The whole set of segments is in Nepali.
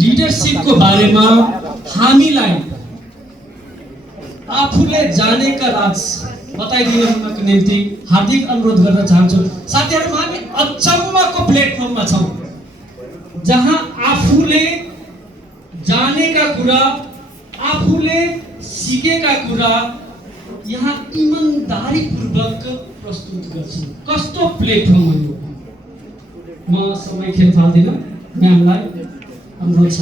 लिडरशिपको बारेमा हामीलाई आफूले जानेका राज बताइदिनको निम्ति हार्दिक अनुरोध गर्न चाहन्छु। साथीहरु, हामी अचम्मको प्लेटफर्ममा छौं जहाँ आफूले जानेका कुरा, आफूले सिकेका कुरा यहाँ इमानदारीपूर्वक प्रस्तुत गर्छौं। कस्तो प्लेटफर्म हो यो? म समय खेल फाल्दिन, म्यामलाई अनुरोध छ।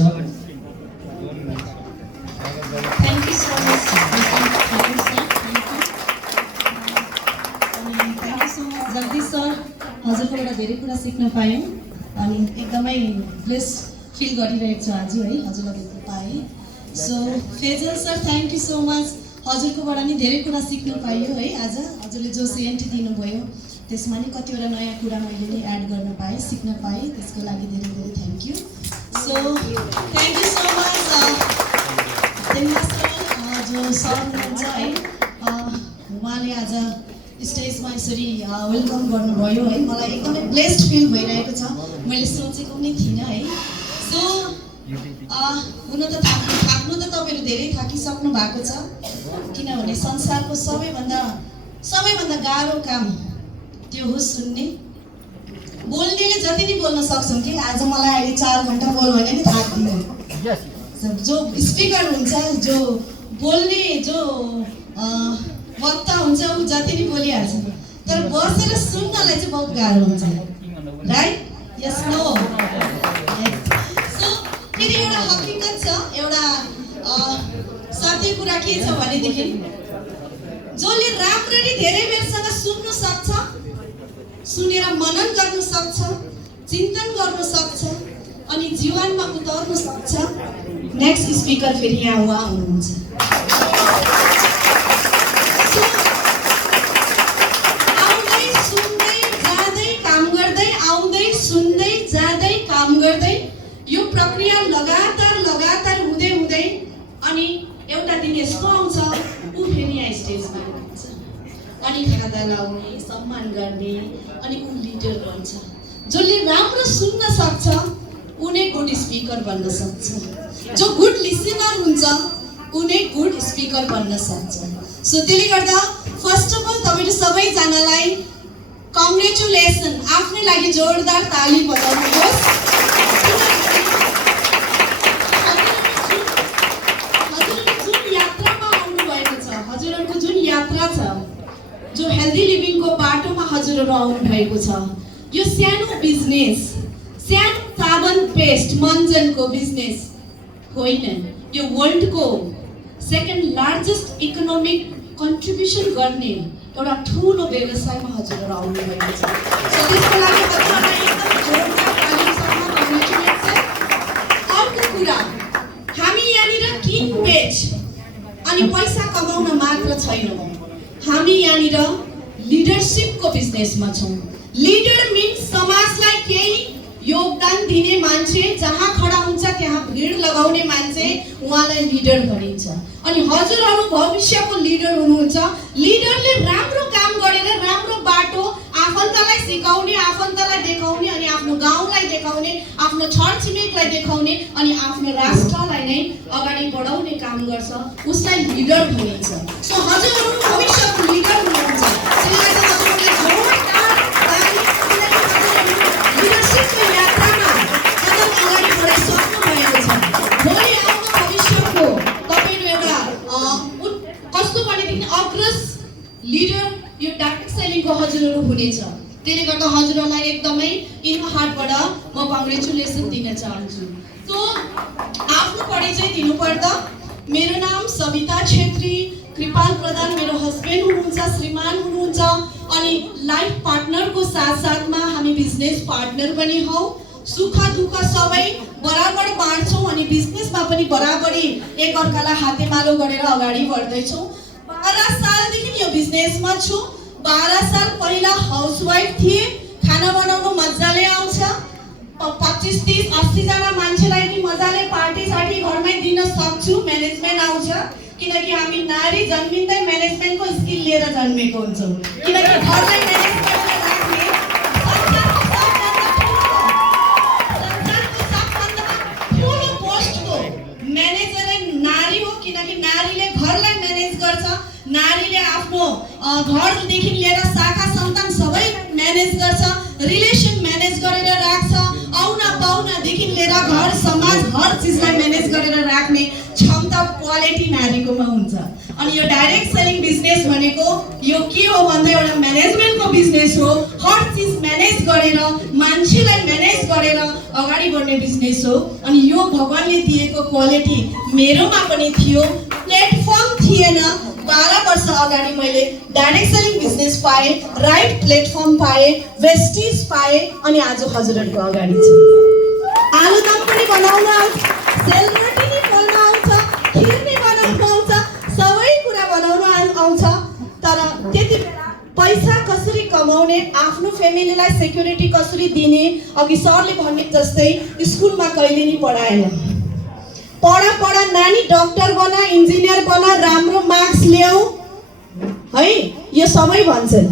Thank you so much. Thank you so much, Jagdish sir. हजुरकोबाट धेरै कुरा सिक्न पायौँ अनि एकदमै ब्लेस फिल गरिरहेको छु आज है, हजुरलाई भेट्न पाएँ। So Faisal sir, thank you so much. हजुरकोबाट नि धेरै कुरा सिक्न पाइयो है आज। हजुरले जो सिएनटी दिनुभयो त्यसमा नि कतिवटा नयाँ कुरा मैले नि एड गर्न पाएँ, सिक्न पाएँ। त्यसको लागि धेरै धेरै thank you. So thank you so much जो सर हुनुहुन्छ है, उहाँले आज स्टेजमा यसरी वेलकम गर्नुभयो है, मलाई एकदमै ब्लेस्ड फिल भइरहेको छ। मैले सोचेको पनि थिइनँ है। सो हुन त थाक्नु त तपाईँहरू धेरै थाकिसक्नु भएको छ, किनभने संसारको सबैभन्दा गाह्रो काम त्यो हो सुन्ने। बोल्नेले जति नै बोल्न सक्छौँ कि आज मलाई अहिले 4 घन्टा बोल भने नि थाक्दिनँ। जो स्पिकर हुन्छ, जो बोल्ने, जो वक्ता हुन्छ, ऊ जति नै बोलिहाल्छ, तर बसेर सुन्नलाई चाहिँ बहुत गाह्रो हुन्छ, राइट? यस, नो? सो फेरि एउटा हकिकत छ, एउटा सत्य कुरा के छ भनेदेखि जसले राम्ररी धेरै बेरसम्म सुन्न सक्छ, सुनेर मनन गर्न सक्छ, चिन्तन गर्न सक्छ अनि जीवनमा उतार्न सक्छ। नेक्स्ट स्पिकर फेरि यहाँ उहाँ हुनुहुन्छ। आउँदै सुन्दै जाँदै काम गर्दै, आउँदै सुन्दै जाँदै काम गर्दै यो प्रक्रिया लगातार हुँदै अनि एउटा दिन यस्तो आउँछ, ऊ फेरि यहाँ स्टेजमा आउँछ अनि खादा लाउने, सम्मान गर्ने अनि ऊ लिडर बन्छ। जसले राम्रो सुन्न सक्छ उनी गुड स्पिकर बन्न सक्छ। जो गुड लिसनर हुन्छ उनी गुड स्पिकर बन्न सक्छ। सो त्यसले गर्दा फर्स्ट अफ अल तपाईहरु सबैजनालाई कङ्ग्रेचुलेसन, आफ्नै लागि जोरदार ताली बजाउनुहोस्। हजुरहरुको जुन यात्रामा आउनु भएको छ, हजुरहरुको जुन यात्रा छ, जो हेल्दी लिभिङको बाटोमा हजुरहरु आउनु भएको छ, यो सानो बिजनेस, सानो साबन पेस्ट मञ्जनको बिजनेस होइन, यो वर्ल्डको सेकेन्ड लार्जेस्ट इकोनोमिक कन्ट्रिब्युसन गर्ने एउटा ठुलो व्यवसायमा हजुरहरु आउनु भएको छ। सो त्यसको लागि हजुरहरुलाई एकदम जोरदार तालीसँग कङ्ग्रेचुलेसन। अर्को कुरा, हामी यहाँनिर किन बेच अनि पैसा कमाउन मात्र छैनौँ, हामी यहाँनिर लिडरशिपको बिजनेसमा छौँ। लिडर मिन्स समाजलाई केही योगदान दिने मान्छे, जहाँ खडा हुन्छ त्यहाँ भिड लगाउने मान्छे, उहाँलाई लिडर भनिन्छ। अनि हजुरहरु भविष्यको लिडर हुनुहुन्छ। लिडरले राम्रो काम गरेर राम्रो बाटो आफन्तलाई सिकाउने, आफन्तलाई देखाउने अनि आफ्नो गाउँलाई देखाउने, आफ्नो छरछिमेकलाई देखाउने अनि आफ्नो राष्ट्रलाई नै अगाडि बढाउने काम गर्छ, उसलाई लिडर भनिन्छ। सो हजुरहरु भविष्यको लिडर हुनुहुन्छ। त्यसलाई चाहिँ हजुरहरुले जोरदार लिडरशिपको यात्रामा कदम अगाडि बढाइसक्नु भएको छ। भोलि आउने भविष्यको तपाईहरु एउटा कस्तो भनेदेखि अग्रज लिडर यो डाइरेक्ट सेलिङको हजुरहरु हुनेछ। त्यसले गर्दा हजुरहरुलाई एकदमै इन हार्टबाट म कङ्ग्रेचुलेसन दिन चाहन्छु। सो आफ्नो परिचय दिनुपर्दा मेरो नाम सविता छेत्री, कृपाल प्रधान मेरो हस्बेन्ड हुनुहुन्छ, श्रीमान हुनुहुन्छ अनि लाइफ पार्टनरको साथसाथमा हामी बिजनेस पार्टनर पनि हौ। सुख दुःख सबै बराबर बाँड्छौँ अनि बिजनेसमा पनि बराबरी एकअर्कालाई हातेमालो गरेर अगाडि बढ्दैछौँ। 12 सालदेखि यो बिजनेसमा छु। 12 साल पहिला हाउसवाइफ थिए। खाना बनाउनु मजाले आउँछ। 25, 30, 80 जना मान्छेलाई नि मजाले पार्टी सार्टी घरमै दिन सक्छु। म्यानेजमेन्ट आउँछ किनकि हामी नारी जन्मिँदै म्यानेजमेन्टको स्किल लिएर जन्मेको हुन्छौँ। किनकि घरलाई म्यानेज गरेर राख्ने संसारको सबभन्दा ठुलो नारीले आफ्नो घरदेखि लिएर शाखा सन्तान सबै म्यानेज गर्छ, रिलेसन म्यानेज गरेर राख्छ, आउना पाउनादेखि लिएर घर समाज हर चिजलाई म्यानेज गरेर राख्ने क्षमता क्वालिटी नारीकोमा हुन्छ। अनि यो डाइरेक्ट सेलिङ बिजनेस भनेको यो के हो भन्दा एउटा म्यानेजमेन्टको बिजनेस हो। हर चिज म्यानेज गरेर मान्छेलाई म्यानेज गरेर अगाडि बढ्ने बिजनेस हो। अनि यो भगवानले दिएको क्वालिटी मेरोमा पनि थियो, प्लेटफर्म थिएन। 12 वर्ष अगाडि मैले डाइरेक्ट सेलिङ बिजनेस पाएँ, राइट प्लेटफर्म पाएँ, वेस्टिज पाएँ, अनि आज हजुरहरूको अगाडि छु। आलुदम पनि बनाउन आउँछ, सेलरोटी नि पोल्न आउँछ, खिर नि बनाउन आउँछ, सबै कुरा बनाउन आउँछ। तर त्यति बेला पैसा कसरी कमाउने, आफ्नो फ्यामिलीलाई सेक्युरिटी कसरी दिने, अघि सरले भन्ने जस्तै स्कुलमा कहिले नि पढाएन। पढ नानी, डक्टर बना, इन्जिनियर बना, राम्रो मार्क्स ल्याऊ है, यो सबै भन्छन्।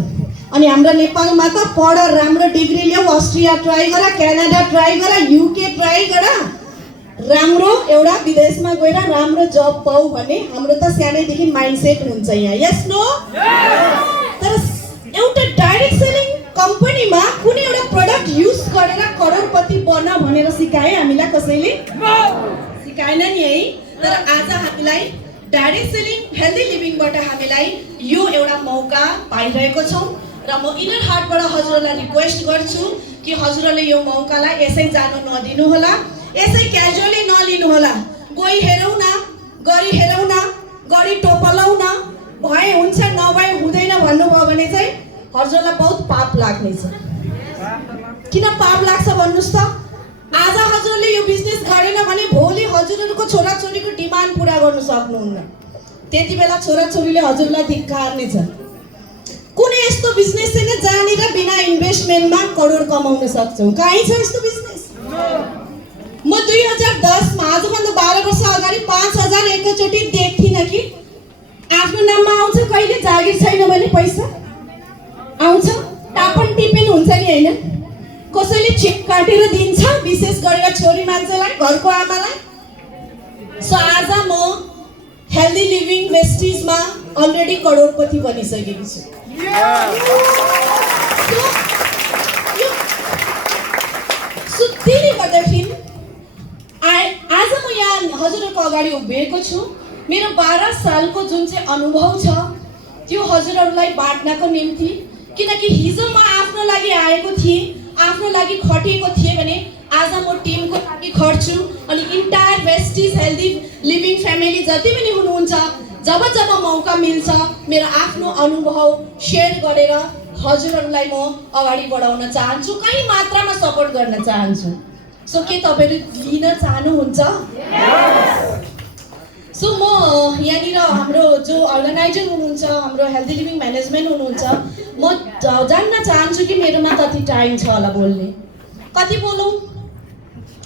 अनि हाम्रो नेपालमा त पढ, राम्रो डिग्री ल्याऊ, अस्ट्रिया ट्राई गर, क्यानाडा ट्राई गर, युके ट्राई गर, राम्रो एउटा विदेशमा गएर राम्रो जब पाऊ भन्ने हाम्रो त सानैदेखि माइन्डसेट हुन्छ यहाँ। यस नो? तर एउटा डाइरेक्ट सेलिङ कम्पनीमा कुनै एउटा प्रडक्ट युज गरेर करोडपति बन्न भनेर सिकाए हामीलाई कसैले? सिकाएन नि है। तर आज हामीलाई डाइरेक्ट सेलिङ हेल्दी लिभिङबाट हामीलाई यो एउटा मौका पाइरहेको छौँ। र म इनर हार्टबाट हजुरहरूलाई रिक्वेस्ट गर्छु कि हजुरहरूले यो मौकालाई यसै जानु नदिनु होला, यसै क्याजुअली नलिनु होला। गई हेरौँ न, गरी हेरौँ न, गरी टोपलाउँ न, भए हुन्छ नभए हुँदैन भन्नुभयो भने चाहिँ हजुरलाई बहुत पाप लाग्नेछ। किन पाप लाग्छ भन्नुहोस् त? आज हजुरले यो बिजनेस गरेन भने भोलि हजुरहरूको छोराछोरीको डिमान्ड पुरा गर्न सक्नुहुन्न। त्यति बेला छोराछोरीले हजुरलाई धिक्कार्नेछ। कुनै यस्तो बिजनेस छैन जहाँनिर बिना इन्भेस्टमेन्टमा करोड कमाउन सक्छौँ? कहीँ छ यस्तो बिजनेस? म 2010 मा, आजभन्दा 12 वर्ष अगाडि 5000 एकैचोटि देख्थिनँ कि आफ्नो नाममा आउँछ। कहिले जागिर छैन भने पैसा आउँछ, टापन टिपिन हुन्छ नि होइन? कसैले चेक काटेर दिन्छ, विशेष गरेर छोरी मान्छेलाई, घरको आमालाई। सो आज म हेल्दी लिभिङ वेस्टिजमा अलरेडी करोडपति बनिसकेको छु। सो त्यसले गर्दाखेरि आज म यहाँ हजुरहरूको अगाडि उभिएको छु। मेरो 12 सालको जुन चाहिँ अनुभव छ त्यो हजुरहरूलाई बाँड्नको निम्ति, किनकि हिजो म आफ्नो लागि आएको थिएँ, आफ्नो लागि खटेको थिएँ भने आज म टिमको लागि खट्छु। अनि entire Vestige healthy living family जति पनि हुनुहुन्छ, जब जब मौका मिल्छ मेरो आफ्नो अनुभव सेयर गरेर हजुरहरूलाई म अगाडि बढाउन चाहन्छु, कहीँ मात्रामा सपोर्ट गर्न चाहन्छु। सो के तपाईँहरू लिन चाहनुहुन्छ? सो म यहाँनिर हाम्रो जो अर्गनाइजर हुनुहुन्छ, हाम्रो हेल्दी लिभिङ म्यानेजमेन्ट हुनुहुन्छ, म जान्न चाहन्छु कि मेरोमा कति टाइम छ होला बोल्ने। कति बोलौँ?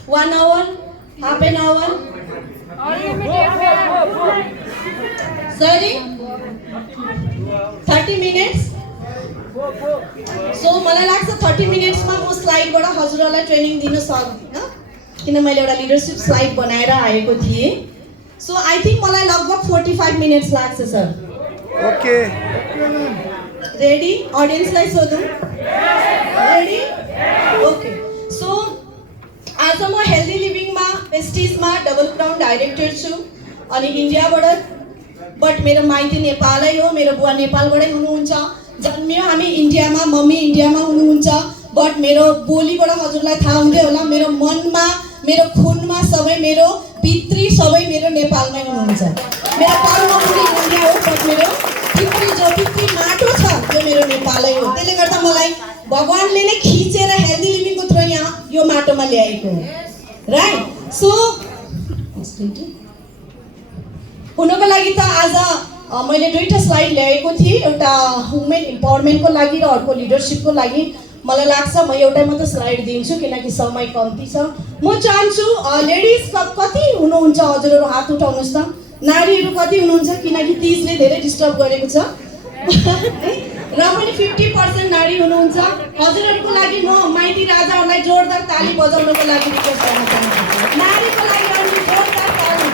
1 hour, half an hour, sorry 30 minutes. So मलाई लाग्छ 30 मिनट्समा म स्लाइडबाट हजुरहरूलाई ट्रेनिङ दिन सक्दिनँ, किन मैले एउटा लिडरसिप स्लाइड बनाएर आएको थिएँ। सो आई थिङ्क मलाई लगभग 45 मिनट्स लाग्छ सर। Okay, ready? अडियन्सलाई सोधौँ, रेडी? ओके। सो आज म हेल्दी लिभिङमा वेस्टिजमा डबल क्राउन डाइरेक्टर छु अनि इन्डियाबाट, बट मेरो माइती नेपालै हो। मेरो बुवा नेपालबाटै हुनुहुन्छ, जन्मियो हामी इन्डियामा, मम्मी इन्डियामा हुनुहुन्छ। बट मेरो बोलीबाट हजुरलाई थाहा हुँदै होला, मेरो मनमा, मेरो खुनमा सबै, मेरो पितृ सबै मेरो नेपालमै हुनुहुन्छ। मेरो कर्मभूमि इन्डिया हो, बट मेरो पितृ जो पितृ माटो छ त्यो मेरो नेपालै हो। त्यसले गर्दा मलाई भगवानले नै खिचेर हेल्दी लिभिङको थ्रु यहाँ यो माटोमा ल्याएको हो, राइट? सो हुनको लागि त आज मैले 2टा स्लाइड ल्याएको थिएँ, एउटा वुमेन इम्पावरमेन्टको लागि र अर्को लिडरसिपको लागि। मलाई लाग्छ म एउटै मात्र स्लाइड दिन्छु किनकि समय कम्ती छ। म चाहन्छु लेडिज कति हुनुहुन्छ हजुरहरू हात उठाउनुहोस् त। नारीहरू कति हुनुहुन्छ? किनकि 30ले धेरै डिस्टर्ब गरेको छ र पनि 50% नारी हुनुहुन्छ। हजुरहरूको लागि म माइती राजाहरूलाई जोरदार ताली बजाउनको लागि रिक्वेस्ट गर्न चाहन्छु। नारीको लागि अनि जोरदार ताली।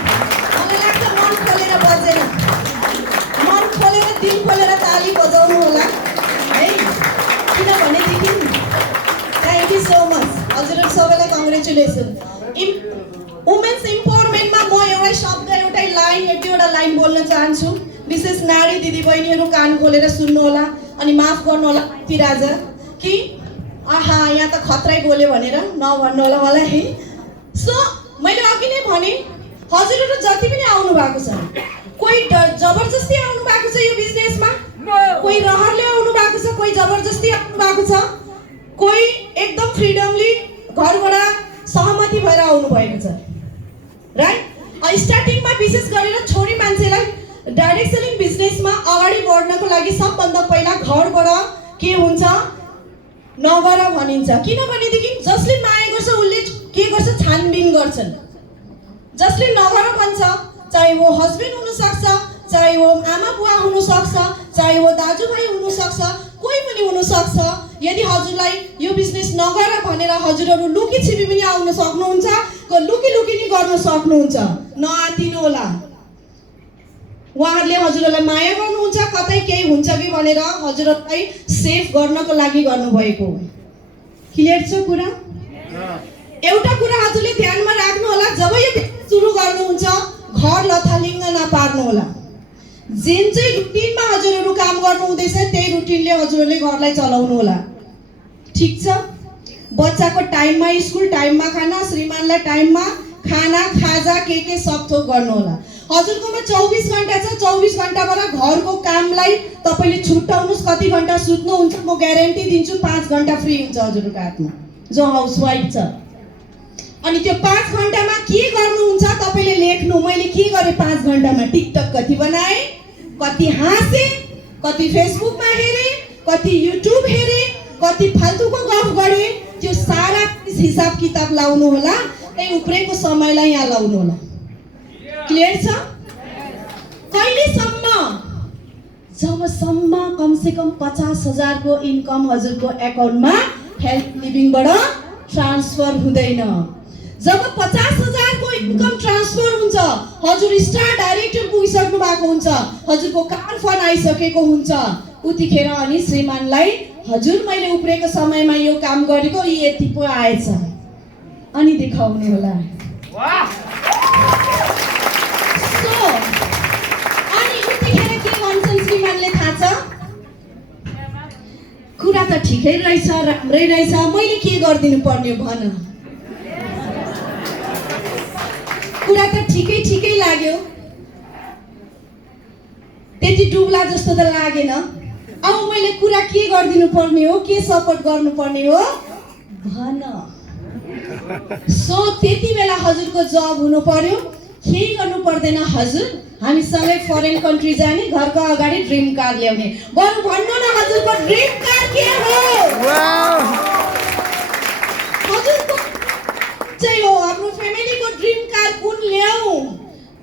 मलाई लाग्छ मन खोलेर बजेन, मन खोलेर वुमेन्स इम्पावरमेन्टमा म एउटै शब्द एउटै लाइन एक दुईवटा लाइन बोल्न चाहन्छु। विशेष नारी दिदीबहिनीहरू कान खोलेर सुन्नु होला अनि माफ गर्नु होला राजा कि आहा यहाँ त खतरै बोल्यो भनेर नभन्नु होला मलाई है। सो मैले अघि नै भने हजुरहरू जति पनि आउनु भएको छ, कोही जबरजस्ती आउनु भएको छ यो बिजनेसमा, कोही रहरले आउनु भएको छ, कोही जबरजस्ती आउनु भएको छ, कोही एकदम फ्रिडमली घरबाट सहमति भएर आउनु भएको छ, राइट। स्टार्टिङमा विशेष गरेर छोरी मान्छेलाई डाइरेक्ट सेलिङ बिजनेसमा अगाडि बढ्नको लागि सबभन्दा पहिला घरबाट के हुन्छ नगर भनिन्छ। किनभनेदेखि जसले माया गर्छ उसले के गर्छ छानबिन गर्छन्। जसले नगर भन्छ, चाहे वो हस्बेन्ड हुन सक्छ, चाहे वो आमा बुवा हुन सक्छ, चाहे वो दाजुभाइ हुन सक्छ, कोही पनि हुन सक्छ। यदि हजुरलाई यो बिजनेस नगर भनेर हजुरहरू लुकी छिपी पनि आउन सक्नुहुन्छ, लुकी लुकी नि गर्न सक्नुहुन्छ, नआतिनु होला। उहाँहरूले हजुरहरूलाई माया गर्नुहुन्छ, कतै केही हुन्छ कि भनेर हजुरहरूलाई सेफ गर्नको लागि गर्नुभएको। क्लियर छ कुरा? एउटा कुरा हजुरले ध्यानमा राख्नु होला, जब यो बिजनेस सुरु गर्नुहुन्छ घर लथालिङ्ग नपार्नु होला। जुन चाहिँ रुटिनमा हजुरहरू काम गर्नु हुँदैछ त्यही रुटिनले हजुरहरूले घरलाई चलाउनु होला। ठिक छ? बच्चाको टाइममा स्कुल, टाइममा खाना, श्रीमानलाई टाइममा खाना, खाजा के सब थोक गर्नु होला। हजुरकोमा 24 घण्टा छ, 24 घण्टाबाट घरको कामलाई तपाईले छुट्याउनुस्। कति घण्टा सुत्नुहुन्छ म ग्यारेन्टी दिन्छु 5 घण्टा फ्री हुन्छ हजुरको हातमा जो हाउसवाइफ छ। अनि त्यो 5 घण्टामा के गर्नुहुन्छ तपाईले लेख्नु, मैले के गरे 5 घण्टामा। टिकटक कति बनाए, कति हाँसे, कति फेसबुकमा हेरे, कति युट्युब हेरे, कति फाल्तुको गफ गरे, त्यो सारा हिसाब किताब लाउनु होला। त्यही उब्रेको समयलाई यहाँ लाउनु होला। क्लियर छ? कहिलेसम्म? जबसम्म कमसे कम 50,000 को इन्कम हजुरको एकाउन्टमा हेल्थ लिभिङबाट ट्रान्सफर हुँदैन। जब 50,000 को इन्कम ट्रान्सफर हुन्छ, हजुर स्टार डाइरेक्टर पुगिसक्नु भएको हुन्छ, हजुरको कार फन्ड आइसकेको हुन्छ, उतिखेर अनि श्रीमानलाई हजुर मैले उब्रेको समयमा यो काम गरेको यति पो आएछ अनि देखाउनु होला। अनि उतिखेर के भन्छन् श्रीमानले थाहा छ? कुरा त ठिकै रहेछ, राम्रै रहेछ, मैले के गरिदिनु पर्ने भन। कुरा त ठिकै लाग्यो, त्यति डुब्ला जस्तो त लागेन। अब मैले कुरा के गरिदिनु पर्ने हो, के सपोर्ट गर्नु पर्ने हो भन। सो त्यति बेला हजुरको जब हुनु पर्यो, केही गर्नु पर्दैन। हजुर हामीसँगै फरेन कन्ट्री जाने, घरको अगाडि ड्रिम कार ल्याउने। बरु भन्नु न हजुरको ड्रिम कार के हो? हजुरको चाहिँ हो आफ्नो फ्यामिलीको ड्रिम कार कुन ल्याऊ?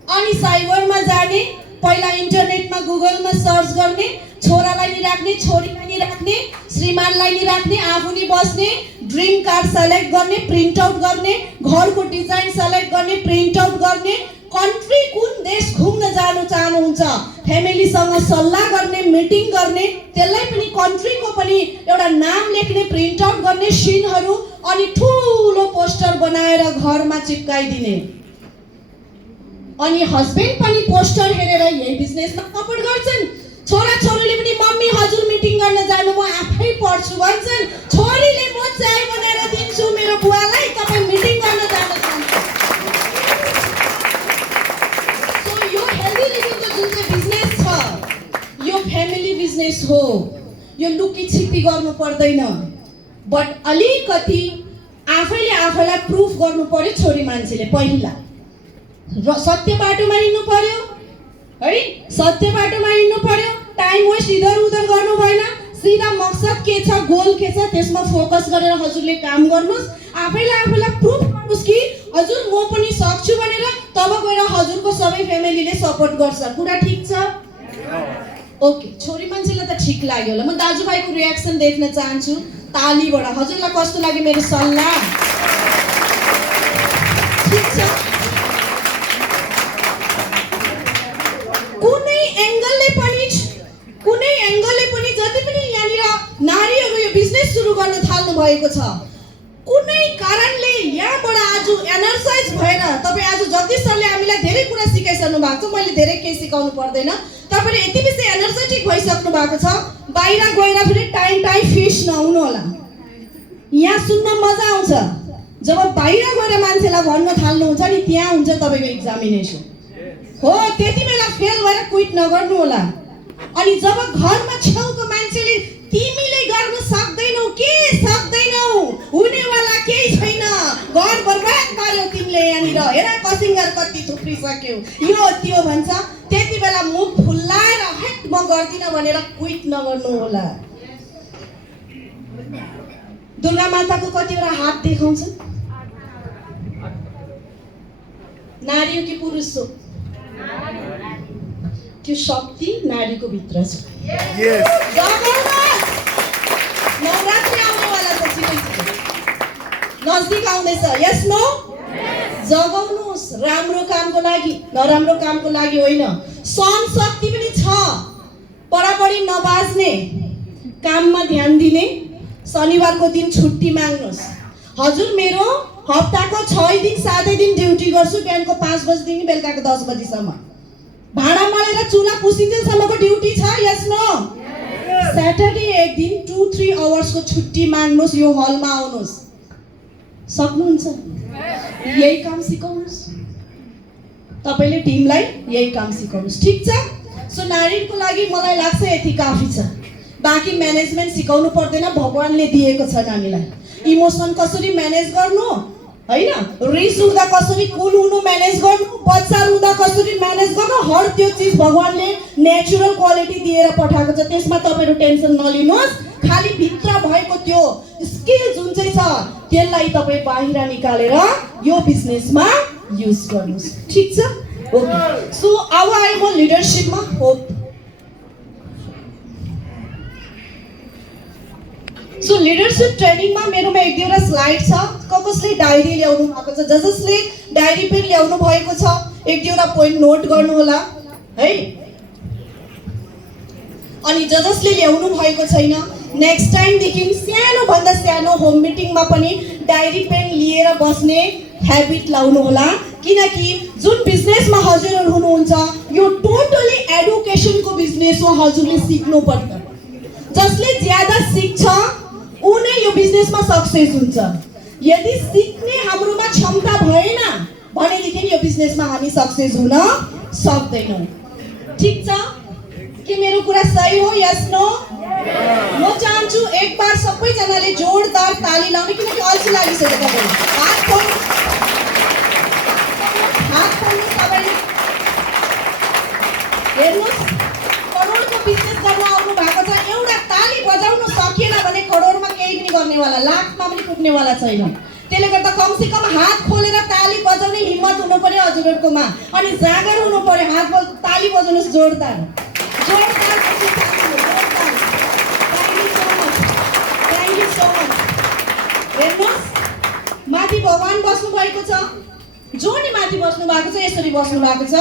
अनि साइबरमा जाने, पहिला इन्टरनेटमा गुगलमा सर्च गर्ने, छोरालाई नि राख्ने, छोरीलाई नि राख्ने, श्रीमानलाई नि राख्ने, आफू नि बस्ने, ड्रिम कार सेलेक्ट गर्ने, प्रिन्ट आउट गर्ने, घरको डिजाइन सेलेक्ट गर्ने, प्रिन्ट आउट गर्ने, कन्ट्री कुन देश घुम्न जानु चाहनुहुन्छ फ्यामिलीसँग सल्लाह गर्ने, मिटिङ गर्ने, त्यसलाई पनि कन्ट्रीको पनि एउटा नाम लेख्ने, प्रिन्ट आउट गर्ने सिनहरू, अनि ठुलो पोस्टर बनाएर घरमा चिपकाइदिने। अनि हस्बेन्ड पनि पोस्टर हेरेर यही बिजनेसमा सपोर्ट गर्छन्। छोरा छोरीले पनि मम्मी हजुर मिटिङ गर्न जानु म आफै पढ्छु भन्छन्। छोरीले म चाय बनाएर दिन्छु मेरो बुवालाई, तपाईँ मिटिङ गर्न जान चाहन्छ। सो यो हेल्दी लिभिङको जुन चाहिँ बिजनेस छ यो फ्यामिली बिजनेस हो। यो लुकी छिपी गर्नु पर्दैन, बट अलिकति आफैले आफैलाई प्रुफ गर्नु पर्यो। छोरी मान्छेले पहिला सत्य बाटोमा हिँड्नु पर्यो है, सत्य बाटोमा हिँड्नु पर्यो। टाइम वेस्ट इधर उधर गर्नु भएन। सिधा मकसद के छ, गोल के छ, त्यसमा फोकस गरेर हजुरले काम गर्नुहोस्। आफैलाई आफैलाई प्रुफ गर्नुहोस् कि हजुर म पनि सक्छु भनेर। तब गएर हजुरको सबै फ्यामिलीले सपोर्ट गर्छ। कुरा ठिक छ? ओके, छोरी मान्छेलाई त ठिक लाग्यो होला। म दाजुभाइको रियाक्सन देख्न चाहन्छु तालीबाट। हजुरलाई कस्तो लाग्यो मेरो सल्लाह? ठिक छ? कुनै एंगलले पनि जति पनि यहाँनिर नारीहरू यो बिजनेस सुरु गर्न थाल्नु भएको छ, कुनै कारणले यहाँबाट आज एनर्जाइज भएर तपाईँ गरिसक्नु भएको छ, मैले धेरै केही सिकाउनु पर्दैन। तपाईले यति बेसी एनर्जेटिक भइसक्नु भएको छ, बाहिर गएर फेरि टाइम फिस नहुनु होला। यहाँ सुन्न मजा आउँछ, जब बाहिर गएर मान्छेलाई भन्न थाल्नुहुन्छ नि त्यहाँ हुन्छ तपाईको एक्जामिनेसन हो, त्यति बेला फेल भएर क्विट नगर्नु होला। अनि जब घरमा छेउको मान्छेले तिमीले गर्न सक्दैनौ के सक्दैनौ, हुनेवाला केही छैन, घर बर्बाद गर्यो तिमीले, यहाँनिर हेर कसिङ्गर कति थुप्रिसक्यो, यो त्यो भन्छ, त्यति बेला मुख फुल्लाएर हेट म गर्दिन भनेर क्विट नगर्नु होला। दुर्गा माताको कतिवटा हात देखाउँछ, नारी हो कि पुरुष हो? त्यो शक्ति नारीको भित्र छ। नवरात्रि आउनेवाला छ, छिटो नजदिक आउँदैछ। यस नो? जगाउनुहोस् राम्रो कामको लागि, नराम्रो कामको लागि होइन। सहन शक्ति पनि छ, बढाबढी नबाज्ने, काममा ध्यान दिने। शनिबारको दिन छुट्टी माग्नुहोस्। हजुर मेरो हप्ताको 6 दिन 7 दिन ड्युटी गर्छु, बिहानको 5 बजेदेखि बेलुकाको 10 बजीसम्म। भाडा मलेर चुला पुसिन्जेलसम्मको ड्युटी छ। यस नो? स्याटरडे एक दिन 2-3 आवर्सको छुट्टी माग्नुहोस्, यो हलमा आउनुहोस्। सक्नुहुन्छ? यही काम सिकाउनुहोस्, तपाईले टिमलाई यही काम सिकाउनुहोस्, ठीक छ? सो नारीको लागि मलाई लाग्छ यति काफी छ। बाँकी म्यानेजमेन्ट सिकाउनु पर्दैन, भगवानले दिएको छ हामीलाई। इमोसन कसरी म्यानेज गर्नु हैन, रिस उठ्दा कसरी कुल हुनु म्यानेज गर्नु, बच्चा रुँदा कसरी म्यानेज गर्नु, हर त्यो चिज भगवानले नेचुरल क्वालिटी दिएर पठाएको छ। त्यसमा तपाईहरु टेन्सन नलिनुहोस्, खाली भित्र भएको त्यो स्किल जुन चाहिँ छ त्यसलाई तपाई बाहिर निकालेर यो बिजनेसमा युज गर्नुस्, ठीक छ? ओके, सो अब आइम लिडरशिपमा होप। सो लिडरशिप ट्रेनिङमा मेरोमा एक दुईवटा स्लाइड छ। कसले डायरी ल्याउनु भएको छ, जसले डायरी पेन ल्याउनु भएको छ एक दुईवटा पोइन्ट नोट गर्नु होला है। अनि जसले ल्याउनु भएको छैन नेक्स्ट टाइम देखि सानो भन्दा सानो होम मिटिङमा पनि डायरी पेन लिएर बस्ने ह्याबिट लाउनु होला, किनकि जुन बिजनेसमा हजुरहरु हुनुहुन्छ यो टोटली एडुकेसनको बिजनेस हो। हजुरले सिक्नु पर्छ, जसले ज्यादा सिक्छ उनी यो बिजनेसमा सक्सेस हुन्छ। यदि सिक्ने हाम्रोमा क्षमता भएन भनेदेखि यो बिजनेसमा हामी सक्सेस हुन सक्दैनौं, ठीक छ? के मेरो कुरा सही हो? यस नो? म चाहन्छु एक बार सबैजनाले जोरदार ताली लाउने, किनकि अल्छी लागिसक्यो तपाईहरु। हात खोल्नु, हात खोल्नु तपाईले। हेर्नुस्, करोडको बिजनेस गर्न आउनु भएको छ, एउटा ताली बजाउन सकिएन भने करोडमा केही पनि गर्नेवाला, लाखमा पनि पुग्नेवाला छैन। त्यसले गर्दा कम से कम हात खोलेर ताली बजाउने हिम्मत हुनु पर्यो हजुरहरुकोमा, अनि जागर हुनु पर्यो। हात ताली बजाउनुस् जोरदार, जोरदार, जोरदार। Thank you so much. हेर्नुस्, माथि भगवान बस्नु भएको छ, जो नि माथि बस्नु भएको छ यसरी बस्नु भएको छ।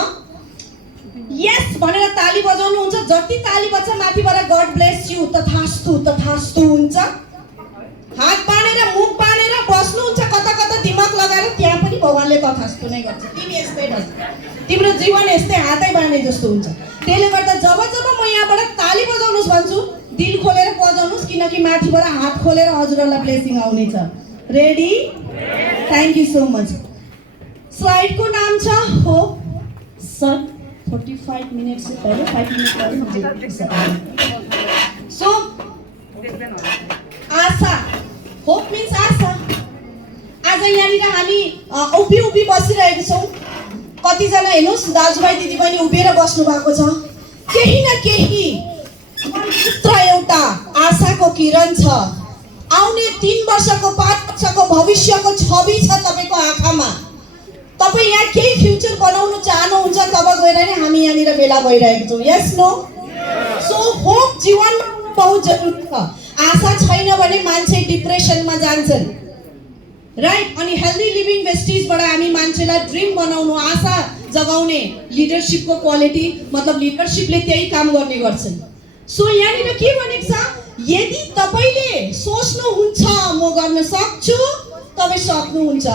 यस भनेर ताली बजाउनु हुन्छ, जति ताली बज्छ माथिबाट गॉड ब्लेस यू तथास्तु तथास्तु हुन्छ। हात बाँडेर मुख बाँडेर बस्नु हुन्छ, कता कता दिमाग लगाएर त्यहाँ पनि भगवानले तथास्तु नै गर्छ। तिमी यस्तै बस, तिम्रो जीवन यस्तै हातै बाँडे जस्तो हुन्छ। त्यसले गर्दा जब जब म यहाँबाट ताली बजाउनुस् भन्छु दिल खोलेर बजाउनुस्, किनकि माथिबाट हात खोलेर हजुरहरुलाई ब्लेसिङ आउने छ। Ready? Thank you so much. स्लाइडको नाम छ होप। सर 45 मिनट से पहले 5 मिनट पहले मुझे सो आशा, होप मीन्स आशा। आज यहाँनिर हामी उभि उभि बसिरहेको छौँ। कतिजना हेर्नुहोस् दाजुभाइ दिदीबहिनी उभिएर बस्नु भएको छ। केही न केही मनभित्र एउटा आशाको किरण छ। आउने 3 वर्षको 5 वर्षको भविष्यको छवि छ तपाईको आँखामा। तपाई यहाँ केही फ्युचर बनाउन चाहनुहुन्छ, तब गएर नै हामी यहाँनिर भेला भइरहेको छौँ। यस नो? सो होप जीवनमा बहुत जरुरी छ। आशा छैन भने मान्छे डिप्रेसनमा जान्छन्, राइट? अनि हेल्दी लिभिङ वेस्टिजबाट हामी मान्छेलाई ड्रिम बनाउनु, आशा जगाउने लिडरशिपको क्वालिटी, मतलब लिडरशिपले त्यही काम गर्ने गर्छन्। सो यहाँनिर के भनेको छ, यदि तपाईले सोच्नुहुन्छ म गर्न सक्छु, तपाई सक्नुहुन्छ।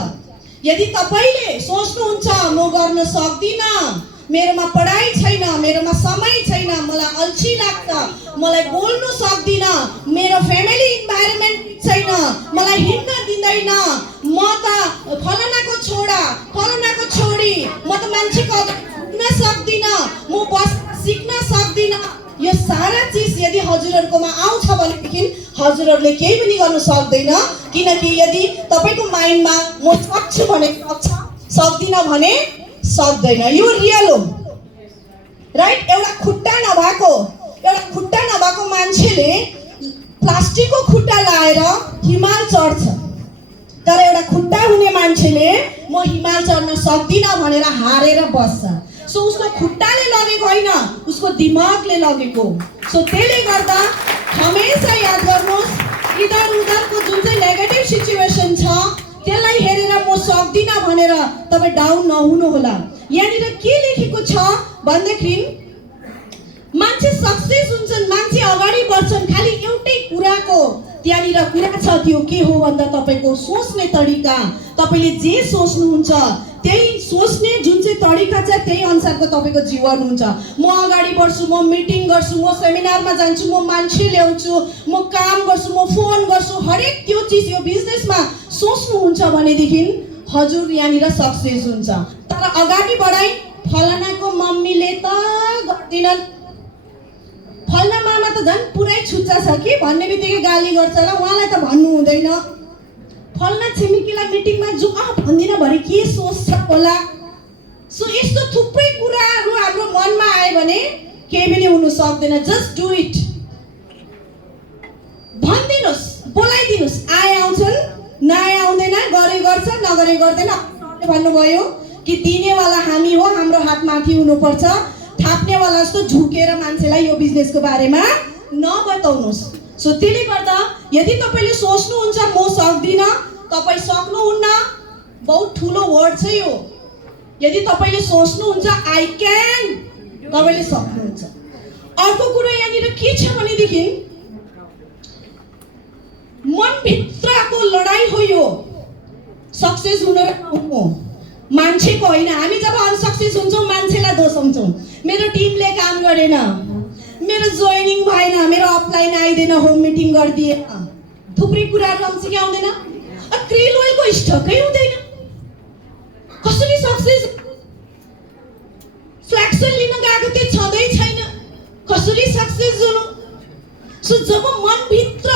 यदि तपाईले सोच्नुहुन्छ म गर्न सक्दिन, मेरोमा पढाइ छैन, मेरोमा समय छैन, मलाई अल्छी लाग्छ, मलाई बोल्नु सक्दिन, मेरो फ्यामिली इन्भाइरोमेन्ट छैन, मलाई हिँड्न दिँदैन, म त फलानाको छोरा, फलानाको छोरी, म त मान्छेको हुन सक्दिन, म बस सिक्न सक्दिन। यो सारा चिज यदि हजुरहरुकोमा आउँछ भनेदेखि हजुरहरुले केही पनि गर्न सक्दैन, किनकि यदि तपाईको माइन्डमा म सक्छु भने सक्दिन भने सक्दैन। यो रियल हो, राइट? एउटा खुट्टा नभएको मान्छेले प्लास्टिकको खुट्टा लाएर हिमाल चढ्छ, तर एउटा खुट्टा हुने मान्छेले म हिमाल चढ्न सक्दिन भनेर हारेर बस्छ। सो उसको खुट्टाले लगेको होइन, उसको दिमागले लगेको। सो त्यसले गर्दा हमेशा याद गर्नुहोस्, इधर उधरको जुन चाहिँ नेगेटिभ सिचुएसन छ त्यसलाई हेरेर म सक्दिन भनेर तपाईँ डाउन नहुनु होला। यहाँनिर के लेखेको छ भन्दाखेरि मान्छे सक्सेस हुन्छन्, मान्छे अगाडि बढ्छन् खालि एउटै कुराको त्यहाँनिर कुरा छ। त्यो के हो भन्दा तपाईको सोच्ने तरिका, तपाईले जे सोच्नुहुन्छ त्यही सोच्ने जुन चाहिँ तरिका छ त्यही अनुसारको तपाईको जीवन हुन्छ। म अगाडि बढ्छु, म मिटिङ गर्छु, म सेमिनारमा जान्छु, म मान्छे ल्याउँछु, म काम गर्छु, म फोन गर्छु, हरेक त्यो चिज यो बिजनेसमा सोच्नुहुन्छ भनेदेखि हजुर यहाँनिर सक्सेस हुन्छ। तर अगाडि बढाइ फलानाको मम्मीले त गर्दिनन्, फलना मामा त झन् पुरै छुच्चा छ कि भन्ने बित्तिकै गाली गर्छ र उहाँलाई त भन्नु हुँदैन। फलना छिमेकीलाई मिटिङमा जो भन्दिन भरे के सोच्छ होला। सो यस्तो थुप्रै कुराहरू हाम्रो मनमा आयो भने केही पनि हुन सक्दैन। जस्ट डु इट, भनिदिनुहोस्, बोलाइदिनुहोस्। आए आउँछन्, नआए आउँदैन, गरे गर्छ, नगरे गर्दैन। भन्नुभयो कि दिनेवाला हामी हो, हाम्रो हात माथि हुनुपर्छ। थाप्नेवाला जस्तो झुकेर मान्छेलाई यो बिजनेसको बारेमा नबताउनुहोस्। सो त्यसले गर्दा यदि तपाईले सोच्नुहुन्छ म सक्दिन, तपाई सक्नुहुन्न, बहुत ठुलो वर्ड छ यो। यदि तपाईले सोच्नुहुन्छ आई क्यान, तपाईले सक्नुहुन्छ। अर्को कुरा यहाँनिर के छ भनेदेखि मनभित्रको लडाई हो यो। सक्सेस हुन र नहुनु मान्छेको होइन। हामी जब अनसक्सेस हुन्छौँ मान्छेलाई दोषाउँछौँ, मेरो टिमले काम गरेन, मेरो जोइनिङ भएन, मेरो अपलाइन आइदिएन, होम मिटिङ गरिदिएन, थुप्रै कुराहरू आउँछ कि आउँदैन। क्रिल ओइलको स्टकै हुँदैन, कसरी सक्सेस? फ्ल्याक्सन लिन गएको त्यो छँदै छैन, कसरी सक्सेस हुनु? सो जब मनभित्र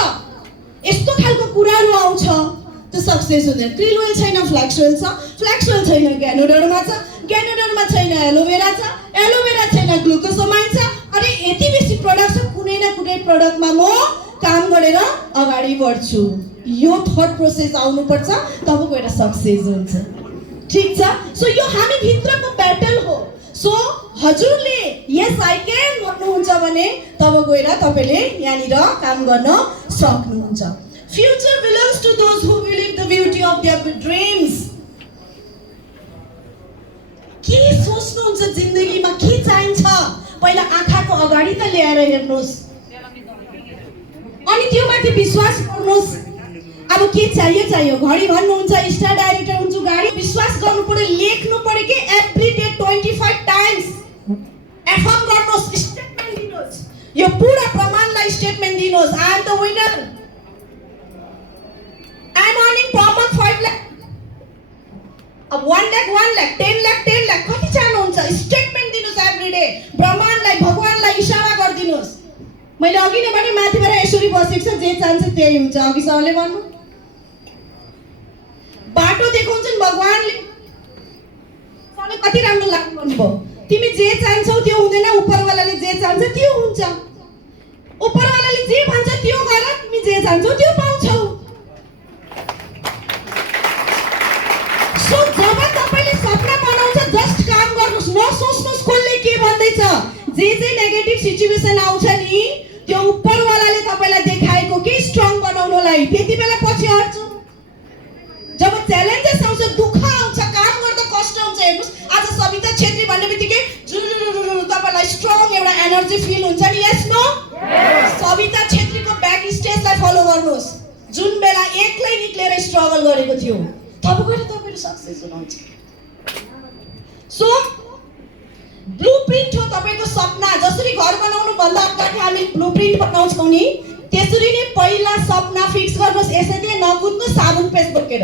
यस्तो खालको कुराहरू आउँछ त्यो सक्सेस हुँदैन। क्रिल ओइल छैन, फ्ल्याक्स ओइल छ, फ्ल्याक्स ओइल छैन, ग्यानोडरमा छ, ग्यानोडरमा छैन, एलोभेरा छ, एलोभेरा छैन, ग्लुकोसामाइन छ। अरे यति बेसी प्रडक्ट छ, कुनै न कुनै प्रडक्टमा म काम गरेर अगाडि बढ्छु। यो थट प्रोसेस आउनुपर्छ, तब गएर सक्सेस हुन्छ। ठिक छ? सो यो हामी भित्रको ब्याटल हो। सो हजुरले यस आई क्यान भन्नुहुन्छ भने तब गएर तपाईले यहाँनिर काम गर्न सक्नुहुन्छ। Future belongs to those who believe the beauty of their dreams. के सोच्नुहुन्छ जिन्दगीमा, के चाहिन्छ पहिला आँखाको अगाडि त ल्याएर हेर्नुहोस्, अनि त्यो माथि विश्वास गर्नुहोस्। अब के चाहियो? घडी भन्नुहुन्छ, स्टार डाइरेक्टर हुन्छु, गाडी विश्वास गर्नु पर्यो, लेख्नु पर्यो कि एभ्री डे 25 टाइम्स एफर्म गर्नुहोस्, स्टेटमेन्ट दिनुहोस्, यो पुरा प्रमाणलाई स्टेटमेन्ट दिनुहोस्। I am the winner, I am earning per month 5 lakh. अब 1 लाख 1 लाख 10 लाख 10 लाख कति चाहनुहुन्छ? स्टेटमेन्ट दिनुहोस् एभ्री डे। ब्रह्माण्डलाई, भगवानलाई इशारा गरिदिनुहोस्। मैले अघि नै भने माथिबाट यसरी बसेको छ, जे चाहन्छ त्यही हुन्छ। अघि सरले भन्नु बाटो देखाउँछन् भगवानले, सरले कति राम्रो लाग्नु भन्नुभयो। तिमी जे चाहन्छौ त्यो हुँदैन, उपरवालाले जे चाहन्छ त्यो हुन्छ। उपरवालाले जे भन्छ त्यो गर, तिमी जे चाहन्छौ त्यो पाउँछौ। सो जब तपाईले सपना बनाउँछ जस्ट काम गर्नुहोस्, नसोच्नुहोस् कसले के भन्दैछ। जे नेगेटिभ सिचुएसन आउँछ नि त्यो उपरवालाले तपाईलाई देखाएको के स्ट्रङ बनाउनलाई, त्यति बेला पछि हट्छु। जब च्यालेन्जेस आउँछ, दुःख आउँछ, काम गर्दा कष्ट आउँछ, हेर्नुहोस् आज सविता छेत्री भन्ने बित्तिकै तपाईलाई स्ट्रङ एउटा एनर्जी फिल हुन्छ नि। यस नो? सविता छेत्रीको ब्याक स्टेजलाई फलो गर्नुहोस्, जुन बेला एक्लै निक्लेर स्ट्रगल गरेको थियो, तब गएर तपाईले सक्सेस हुनुहुन्छ। सो भन्दा अगाडि हामी ब्लुप्रिन्ट बनाउँछौँ नि त्यसरी नै पहिला सपना फिक्स गर्नुहोस् यसैले नकुद्नु साबुन पेस्ट बोकेर।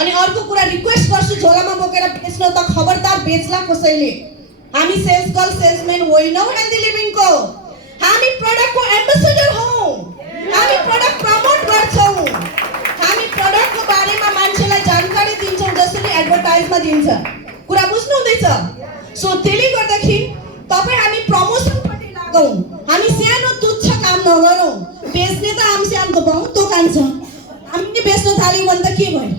अनि अर्को कुरा रिक्वेस्ट गर्छु झोलामा बोकेर बेच्नु त खबरदार बेच्ला कसैले। हामी सेल्स गर्ल सेल्सम्यान होइनौँ हेल्दी लिभिङको, हामी प्रडक्टको एम्बेसडर हौँ, हामी प्रडक्ट प्रमोट गर्छौँ, हामी प्रडक्टको बारेमा मान्छेलाई जानकारी दिन्छौँ जसरी एडभर्टाइजमा दिन्छ। कुरा बुझ्नु हुँदैछ? सो त्यसले गर्दाखेरि तपाईँ हामी प्रमोसनपट्टि लागौँ, हामी सानो तुच्छ काम नगरौँ। बेच्ने त आमस्याम त बहुत दोकान छ, हामीले बेच्न थाल्यौँ भने त के भयो,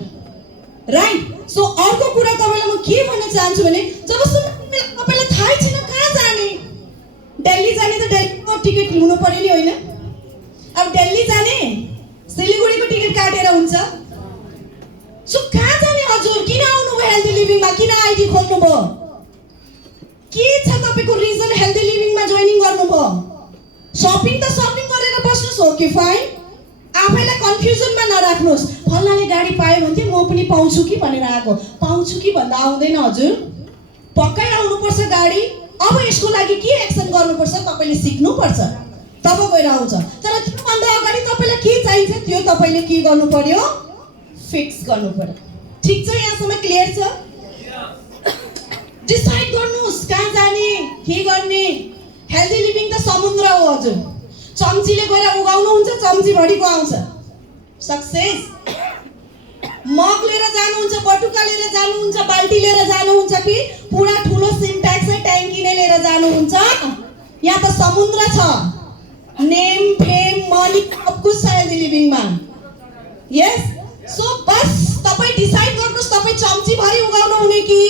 राइट? सो अर्को कुरा तपाईँलाई म के भन्न चाहन्छु भने जबसम्म तपाईँलाई थाहै छैन कहाँ जाने, दिल्ली जाने त दिल्लीको टिकट लिनु पर्यो नि होइन? अब दिल्ली जाने सिलगढीको टिकट काटेर हुन्छ। सो कहाँ जाने हजुर? किन आउनुभयो हेल्दी लिभिङमा? किन आइडी खोल्नुभयो? के छ तपाईँको रिजन हेल्दी लिभिङमा जोइनिङ गर्नुभयो? सपिङ त सपिङ गरेर बस्नुहोस्, हो कि फाइन। आफैलाई कन्फ्युजनमा नराख्नुहोस्। फल्नाले गाडी पायो भने चाहिँ म पनि पाउँछु कि भनेर आएको। पाउँछु कि भन्दा आउँदैन हजुर, पक्कै आउनुपर्छ गाडी। अब यसको लागि के एक्सन गर्नुपर्छ तपाईँले सिक्नुपर्छ, तब गएर आउँछ। तर त्योभन्दा अगाडि तपाईँलाई के चाहिन्छ त्यो तपाईँले के गर्नु पर्यो? फिक्स गर्नु पर्यो। ठिक छ? यहाँसम्म क्लियर छ? डिसाइड गर्नुहोस् कहाँ जाने, के गर्ने। हेल्दी लिभिङ त समुद्र हो हजुर, चम्चीले गएर उगाउनुहुन्छ चम्चीभरिको आउँछ सक्सेस। मग लिएर जानुहुन्छ, बटुका लिएर जानुहुन्छ, बाल्टी लिएर जानुहुन्छ कि पुरा ठुलो सिन्ट्याक्स ट्याङ्की नै लिएर जानुहुन्छ? यहाँ त समुद्र छ, नेम फेम मनी सब कुछ छ हेल्दी लिभिङमा। यस, सो बस तपाईँ डिसाइड गर्नुहोस् तपाईँ चम्चीभरि उगाउनु हुने कि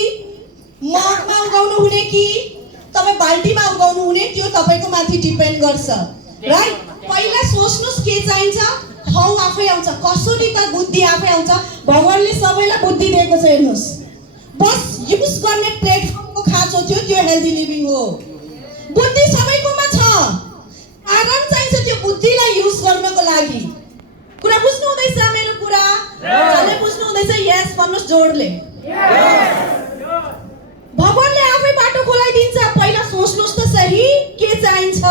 मगमा उगाउनु हुने कि तपाईँ बाल्टीमा उगाउनु हुने, त्यो तपाईँको माथि डिपेन्ड गर्छ, राइट? पहिला सोच्नुहोस् के चाहिन्छ, हौ आफै आउँछ। कसरी त बुद्धि आफै आउँछ, भगवानले सबैलाई बुद्धि दिएको छ। हेर्नुहोस्, बस युज गर्ने प्लेटफर्मको खाँचो थियो, त्यो हेल्दी लिभिङ हो। बुद्धि सबैकोमा छ, कारण चाहिन्छ त्यो बुद्धिलाई युज गर्नको लागि। कुरा बुझ्नु हुँदैछ मेरो कुरा? जसले बुझ्नु हुँदैछ यस भन्नुहोस् जोडले। भगवानले आफै बाटो खोलाइदिन्छ। पहिला सोच्नुहोस् त सही के चाहिन्छ,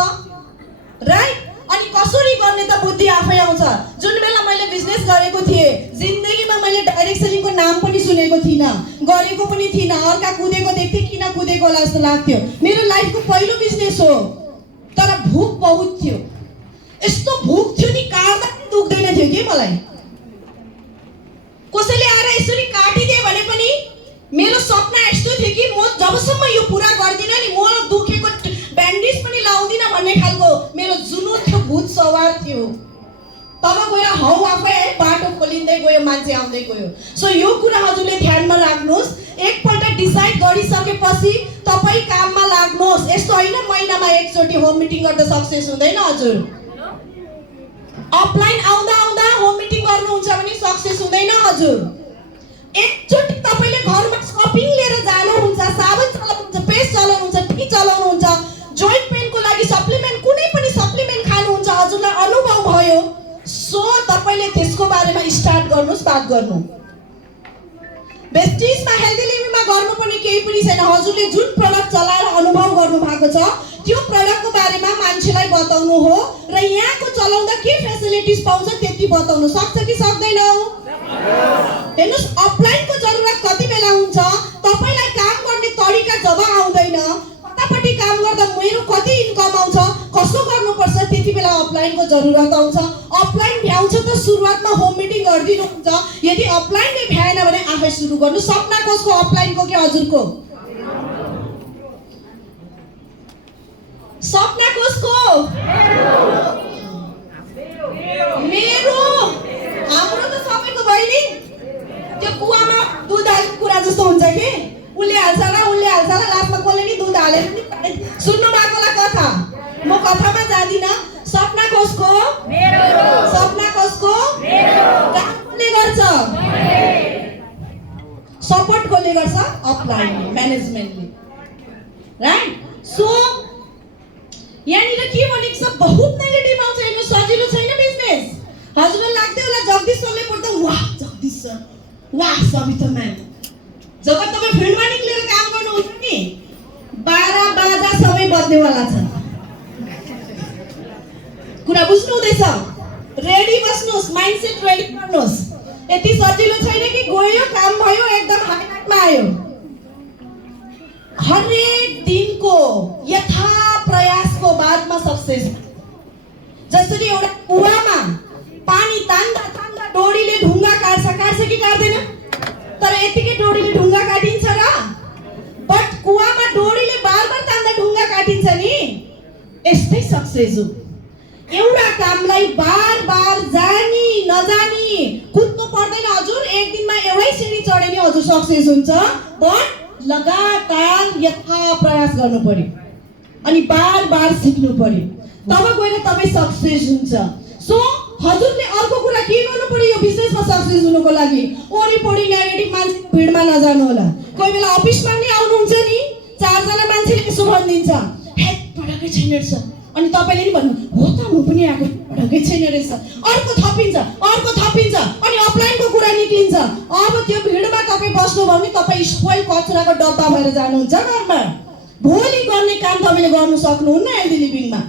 राइट? अनि कसरी गर्ने त बुद्धि आफै आउँछ। जुन बेला मैले बिजनेस गरेको थिएँ जिन्दगीमा मैले डाइरेक्ट सेलिङको नाम पनि सुनेको थिइनँ, गरेको पनि थिइनँ। अर्का कुदेको देख्थेँ, किन कुदेको होला जस्तो लाग्थ्यो। मेरो लाइफको पहिलो बिजनेस हो, तर भुक बहुत थियो। यस्तो भुक थियो नि काट्दा पनि दुख्दैन थियो कि मलाई। कसैले आएर यसरी काटिदिए भने पनि मेरो सपना यस्तो थियो कि म जबसम्म यो पुरा गर्दिनँ नि म दुखेको ब्यान्डेज पनि लाउँदिनँ भन्ने खालको मेरो जुनून थियो, भूत सवार थियो। तब गएर हौ आफै बाटो खोलिँदै गयो, मान्छे आउँदै गयो। सो यो कुरा हजुरले ध्यानमा राख्नुहोस्। एकपल्ट डिसाइड गरिसकेपछि तपाईँ काममा लाग्नुहोस्। यस्तो होइन महिनामा एकचोटि होम मिटिङ गर्दा सक्सेस हुँदैन हजुर। अफलाइन आउँदा आउँदा होम मिटिङ गर्नुहुन्छ भने सक्सेस हुँदैन हजुर। एकचोटि तपाईँले घरमा सपिङ लिएर जानुहुन्छ, साबुन चलाउनुहुन्छ, पेस्ट चलाउनुहुन्छ, टी चलाउनुहुन्छ, जोइन्ट पेनको लागि सप्लिमेन्ट कुनै पनि सप्लिमेन्ट खानुहुन्छ, हजुरलाई अनुभव भयो। सो तपाईँले त्यसको बारेमा स्टार्ट गर्नुहोस् बात गर्नु। बेस्टिजमा हेल्दी लिभिङमा गर्नुपर्ने केही पनि छैन। हजुरले जुन प्रडक्ट चलाएर अनुभव गर्नु भएको छ त्यो प्रडक्टको बारेमा मान्छेलाई बताउनु हो र यहाँको चलाउँदा के फेसिलिटिज पाउँछ त्यति बताउनु सक्छ कि सक्दैनौ? हेर्नुहोस्, अफलाइनको जरुरत कति बेला हुन्छ, तपाईँलाई काम गर्ने तरिका जब आउँदैन, कतापट्टि काम गर्दा मेरो कति इन्कम आउँछ, कसो गर्नुपर्छ, त्यति बेला अफलाइनको जरुरत आउँछ। अफलाइन भ्याउँछ त सुरुवातमा होम मिटिङ गरिदिनुहुन्छ। यदि अफलाइनले भ्याएन भने आफै सुरु गर्नु। सपना कसको, अफलाइनको कि हजुरको? सपना कसको? मेरो। हाम्रो त सबैको बहिनी त्यो कुवामा दुध हाल्ने कुरा जस्तो हुन्छ कि उसले हाल्छ ल लास्टमा कसले नि दुध हालेर नि सुन्नु भएकोलाई कथा। म कथामा जाँदिनँ। सपना कसको? मेरो। सपना कसको? मेरो। काम कसले गर्छ? सपोर्ट कसले गर्छ? अफलाइनले, म्यानेजमेन्टले, राइट? सो यहाँनिर के भनेको छ, बहुत नेगेटिभ आउँछ। हेर्नु, सजिलो छैन बिजनेस। हजुरलाई लाग्दै होला जगदीश सरले पढ्दा वाह जगदीश सर, वाह सविता म्याम। जब तपाईँ फिल्डमा निक्लेर काम गर्नुहुन्छ नि 12 बजा समय बज्नेवाला छ। बुझ्नु हुँदैछ? रेडी बस्नुहोस्, माइन्डसेट रेडी गर्नुहोस्। यति सजिलो छैन कि गयो काम भयो एकदम हाइलाइटमा आयो। हरेक दिनको यथा प्रयासको बादमा सक्सेस। जसरी एउटा कुवामा पानी तान्दा तान्दा डोरीले ढुङ्गा काट्छ कि काट्दैन? तर यतिकै डोरीले ढुङ्गा काटिन्छ र? बट कुवामा डोरीले बार तान्दा ढुङ्गा काटिन्छ नि। यस्तै सक्सेस हो। एउटा कामलाई बार जानी नजानी कुद्नु पर्दैन हजुर। एक दिनमा एउटै सिडी चढे नि हजुर सक्सेस हुन्छ। बट लगातार यथा प्रयास गर्नु पर्यो अनि बार सिक्नु पर्यो, तब गएर तपाईँ सक्सेस हुन्छ। सो हजुरले अर्को कुरा के गर्नु पर्यो यो बिजनेसमा सक्सेस हुनुको लागि? वरिपरि नेगेटिभ मान्छेको भिडमा नजानु होला। कोही बेला अफिसमा नि आउनुहुन्छ नि, 4 जना मान्छेले यसो भनिदिन्छ, हे पढाकै छैन रहेछ, अनि तपाईँले नि भन्नु हो त म पनि आएको पढाकै छैन रहेछ। अर्को थपिन्छ अनि अफलाइनको कुरा निक्लिन्छ। अब त्यो भिडमा तपाईँ बस्नुभयो भने तपाईँ स्पोइल कचराको डब्बा भएर जानुहुन्छ घरमा। भोलि गर्ने काम तपाईँले गर्नु सक्नुहुन्न हेल्दी लिभिङमा।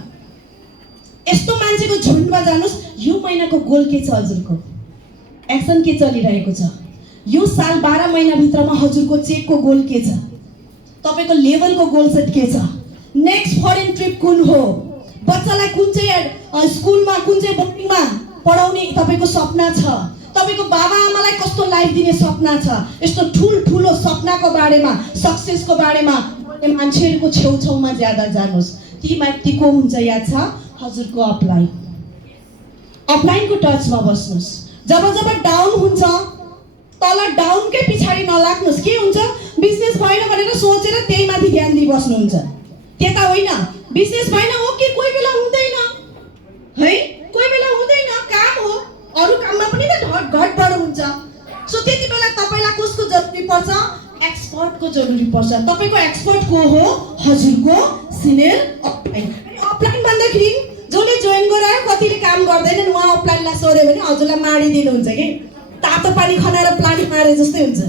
यस्तो मान्छेको झुन्डमा जानुस्। यो महिनाको गोल के छ हजुरको? एक्सन के चलिरहेको छ? यो साल 12 महिनाभित्रमा हजुरको चेकको गोल के छ? तपाईँको लेभलको गोल सेट के छ? नेक्स्ट फरेन ट्रिप कुन हो? बच्चालाई कुन चाहिँ स्कुलमा कुन चाहिँ बोर्डिङमा पढाउने तपाईँको सपना छ? तपाईँको बाबा आमालाई कस्तो लाइफ दिने सपना छ? यस्तो ठुलो सपनाको बारेमा, सक्सेसको बारेमा मान्छेहरूको छेउछाउमा ज्यादा जानुहोस्। ती माथि को हुन्छ याद छ? हजुरको अपलाइनको टचमा बस्नुहोस्। जब डाउन हुन्छ तल डाउनकै पछाडि नलाग्नुहोस्। के हुन्छ? बिजनेस भएन भनेर सोचेर त्यही माथि ध्यान दिइबस्नुहुन्छ। त्यता होइन, बिजनेस भएन ओके, कोही बेला हुँदैन है, कोही बेला हुँदैन, काम हो, अरू काममा पनि त घटबड हुन्छ। सो त्यति बेला तपाईँलाई कसको जरुरी पर्छ? एक्सपर्टको जरुरी पर्छ। तपाईँको एक्सपर्ट को हो? हजुरको सिनियर अपलाइन। अपलाइन भन्दाखेरि जसले जोइन गरायो कतिले काम गर्दैनन्, उहाँ अपलाइनलाई सोध्यो भने हजुरलाई माडिदिनुहुन्छ कि तातो पानी खनाएर प्लान्ट मारे जस्तै हुन्छ।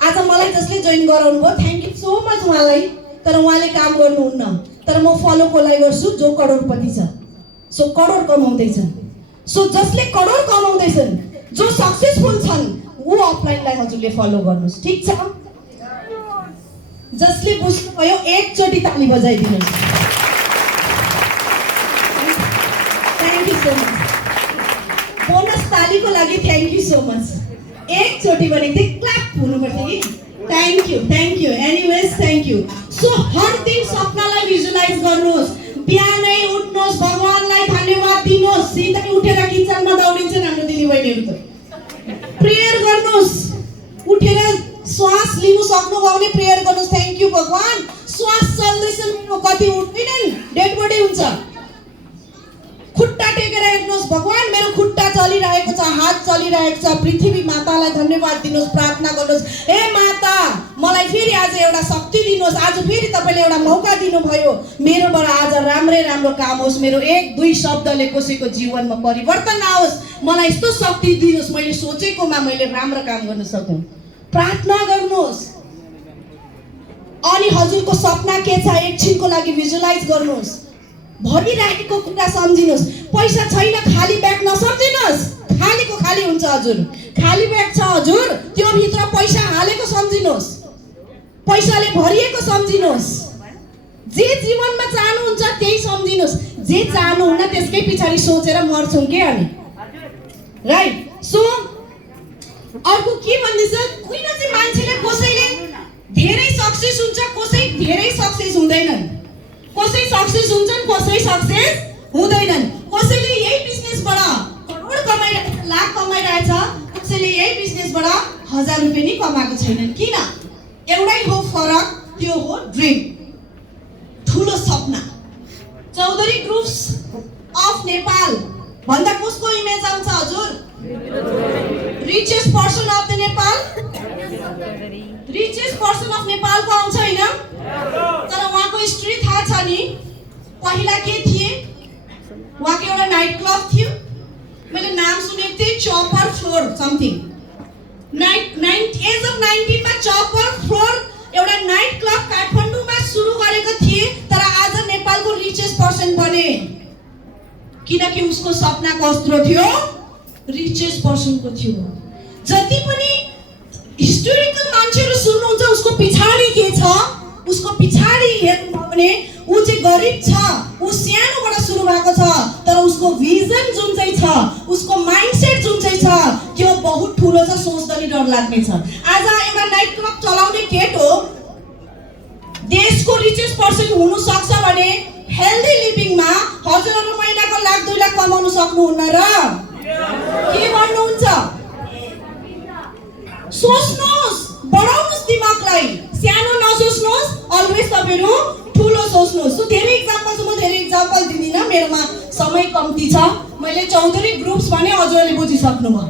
आज मलाई जसले जोइन गराउनु भयो थ्याङ्क यू सो मच उहाँलाई। तर उहाँले काम गर्नुहुन्न, तर म फलो कसलाई गर्छु? जो करोडपति छ, सो करोड कमाउँदैछन्। सो जसले करोड कमाउँदैछन्, जो सक्सेसफुल छन्, ऊ अपलाइनलाई हजुरले फलो गर्नुहोस्। ठिक छ? जसले बुझ्नुभयो एकचोटि ताली बजाइदिनुहोस्। Thank you so much. Bonus तालीको लागि थ्याङ्क यू सो मच। एकचोटि भनेको थिएँ क्ल्याप हुनुपर्छ कि। Thank you anyways thank you. So हर दिन सपनालाई भिजुलाइज गर्नुहोस्। बिहानै उठ्नुहोस्, भगवानलाई धन्यवाद दिनुहोस्। सिधै उठेर किचनमा दौडिन्छन् हाम्रो दिदीबहिनीहरू त। प्रेयर गर्नुहोस्, उठेर श्वास लिनु सक्नुभयो भने प्रेयर गर्नुहोस्। थ्याङ्क यू भगवान, श्वास चल्दैछ मेरो, कति उठ्दैनन् डेड बडी हुन्छ। खुट्टा टेकेर हेर्नुहोस्, भगवान मेरो खुट्टा चलिरहेको छ, हात चलिरहेको छ। पृथ्वी मातालाई धन्यवाद दिनुहोस्, प्रार्थना गर्नुहोस्, हे माता मलाई फेरि आज एउटा शक्ति दिनुहोस्, आज फेरि तपाईँले एउटा मौका दिनुभयो, मेरोबाट आज राम्रो काम होस्, मेरो 1-2 शब्दले कसैको जीवनमा परिवर्तन आओस्, मलाई यस्तो शक्ति दिनुहोस्, मैले सोचेकोमा मैले राम्रो काम गर्न सकौँ। प्रार्थना गर्नुहोस् अनि हजुरको सपना के छ एकछिनको लागि भिजुलाइज गर्नुहोस्। भरिरहेको कुरा सम्झिनुहोस्। पैसा छैन खाली ब्याग नसम्झिनुहोस्। खालीको खाली हुन्छ हजुर। खाली ब्याग छ हजुर, त्यो भित्र पैसा हालेको सम्झिनुहोस्, पैसाले भरिएको सम्झिनुहोस्। जे जीवनमा चाहनुहुन्छ त्यही सम्झिनुहोस्। जे चाहनुहुन्न त्यसकै पछाडि सोचेर मर्छौँ के हामी, राइट? सो अर्को के भन्दैछ? कुन चाहिँ मान्छेले कसैले धेरै सक्सेस हुन्छ, कसै धेरै सक्सेस हुँदैनन्। कसै सक्सेस हुन्छन्, कसै सक्सेस हुँदैनन्। कसैले यही बिजनेसबाट करोड कमाइरहेछ, लाख कमाइरहेछ, कसैले यही बिजनेसबाट 1000 रुपैयाँ नि कमाएको छैनन्। किन? एउटै हो फरक, त्यो हो ड्रिम, ठुलो सपना। चौधरी ग्रुप्स अफ नेपाल भन्दा कसको इमेज आउँछ हजुर? Richest person of the Nepal, richest person of नेपालको आउँछ हैन? तर उहाँको हिस्ट्री थाहा छ नि? पहिला के थिए? उहाँको एउटा नाइट क्लब थियो, मैले नाम सुनेको थिएँ, चपर फ्लोर समथिङ। एज अफ 19 मा चपर फ्लोर एउटा नाइट क्लब काठमाडौँमा सुरु गरेको थिए, तर आज नेपालको रिचेस्ट पर्सन बने। किनकि उसको सपना कस्तो थियो, रिचेस्ट पर्सनको थियो। जति पनि हिस्टोरिकल मान्छेहरू सुन्नुहुन्छ उसको पछाडि के छ, उसको पछाडि हेर्नुभयो भने ऊ चाहिँ गरिब छ, ऊ सानोबाट सुरु भएको छ, तर उसको भिजन जुन चाहिँ छ, उसको माइन्डसेट जुन चाहिँ छ त्यो बहुत ठुलो छ, सोच्दा नि डर लाग्ने छ। आज एउटा नाइट क्लब चलाउने केटो देशको रिचेस्ट पर्सन हुन सक्छ भने हेल्दी लिभिङमा हजुरहरु महिनाको लाख 2 लाख कमाउन सक्नुहुन्न र के गर्नुहुन्छ? सोच्नुहोस्, बढाउनुहोस् दिमागलाई, सानो नसोच्नुहोस्, अलवेज तपाईहरु ठुलो सोच्नुहोस्। सो धेरै एक्जाम्पल छ, म धेरै एक्जाम्पल दिदिन, मेरोमा समय कम्ती छ। मैले चौधरी ग्रुप्स भने हजुरले बुझिसक्नुभयो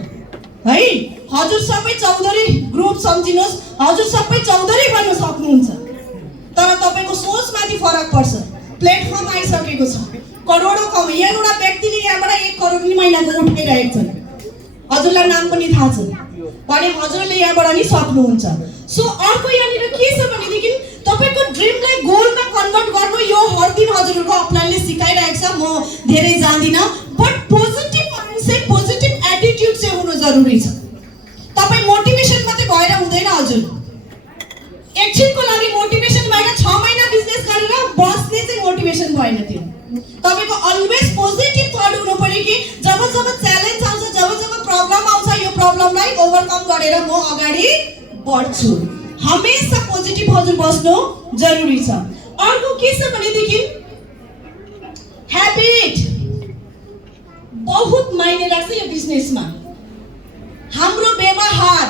है। हजुर सबै चौधरी ग्रुप सम्झिनुहोस्, हजुर सबै चौधरी बन्न सक्नुहुन्छ, तर तपाईको सोचमाथि फरक पर्छ। प्लेटफर्म आइसकेको छ, करोडौं कमाइ, एउटा व्यक्तिले यहाँबाट 1 करोड नि महिनाको उठाइरहेको छ, हजुरलाई नाम पनि थाहा छ भने हजुरले यहाँबाट नि सक्नुहुन्छ। सो अर्को यहाँनिर के छ भनेदेखि तपाईको ड्रिमलाई गोलमा कन्भर्ट गर्नु यो हर दिन हजुरहरुको अपलाइनले सिकाइरहेको छ, म धेरै जान्दिन, but positive mindset, positive attitude चाहिँ हुनु जरुरी छ। तपाई मोटिभेसन मात्रै भएर हुँदैन हजुर, एकछिनको लागि मोटिभेसन भएर 6 महिना बिजनेस गरेर बस्ने चाहिँ मोटिभेसन भएन त्यो। तपाईको अलवेज पोजिटिभ थट हुनु पर्यो कि जब जब च्यालेन्ज आउँछ, जब जब प्रब्लम आउँछ, यो प्रब्लमलाई ओभरकम गरेर म अगाडि बढ्छु, हमेशा पोजिटिभ हजुर बस्नु जरुरी छ। अर्को के छ भनेदेखि ह्याबिट बहुत मायने राख्छ यो बिजनेसमा। हाम्रो व्यवहार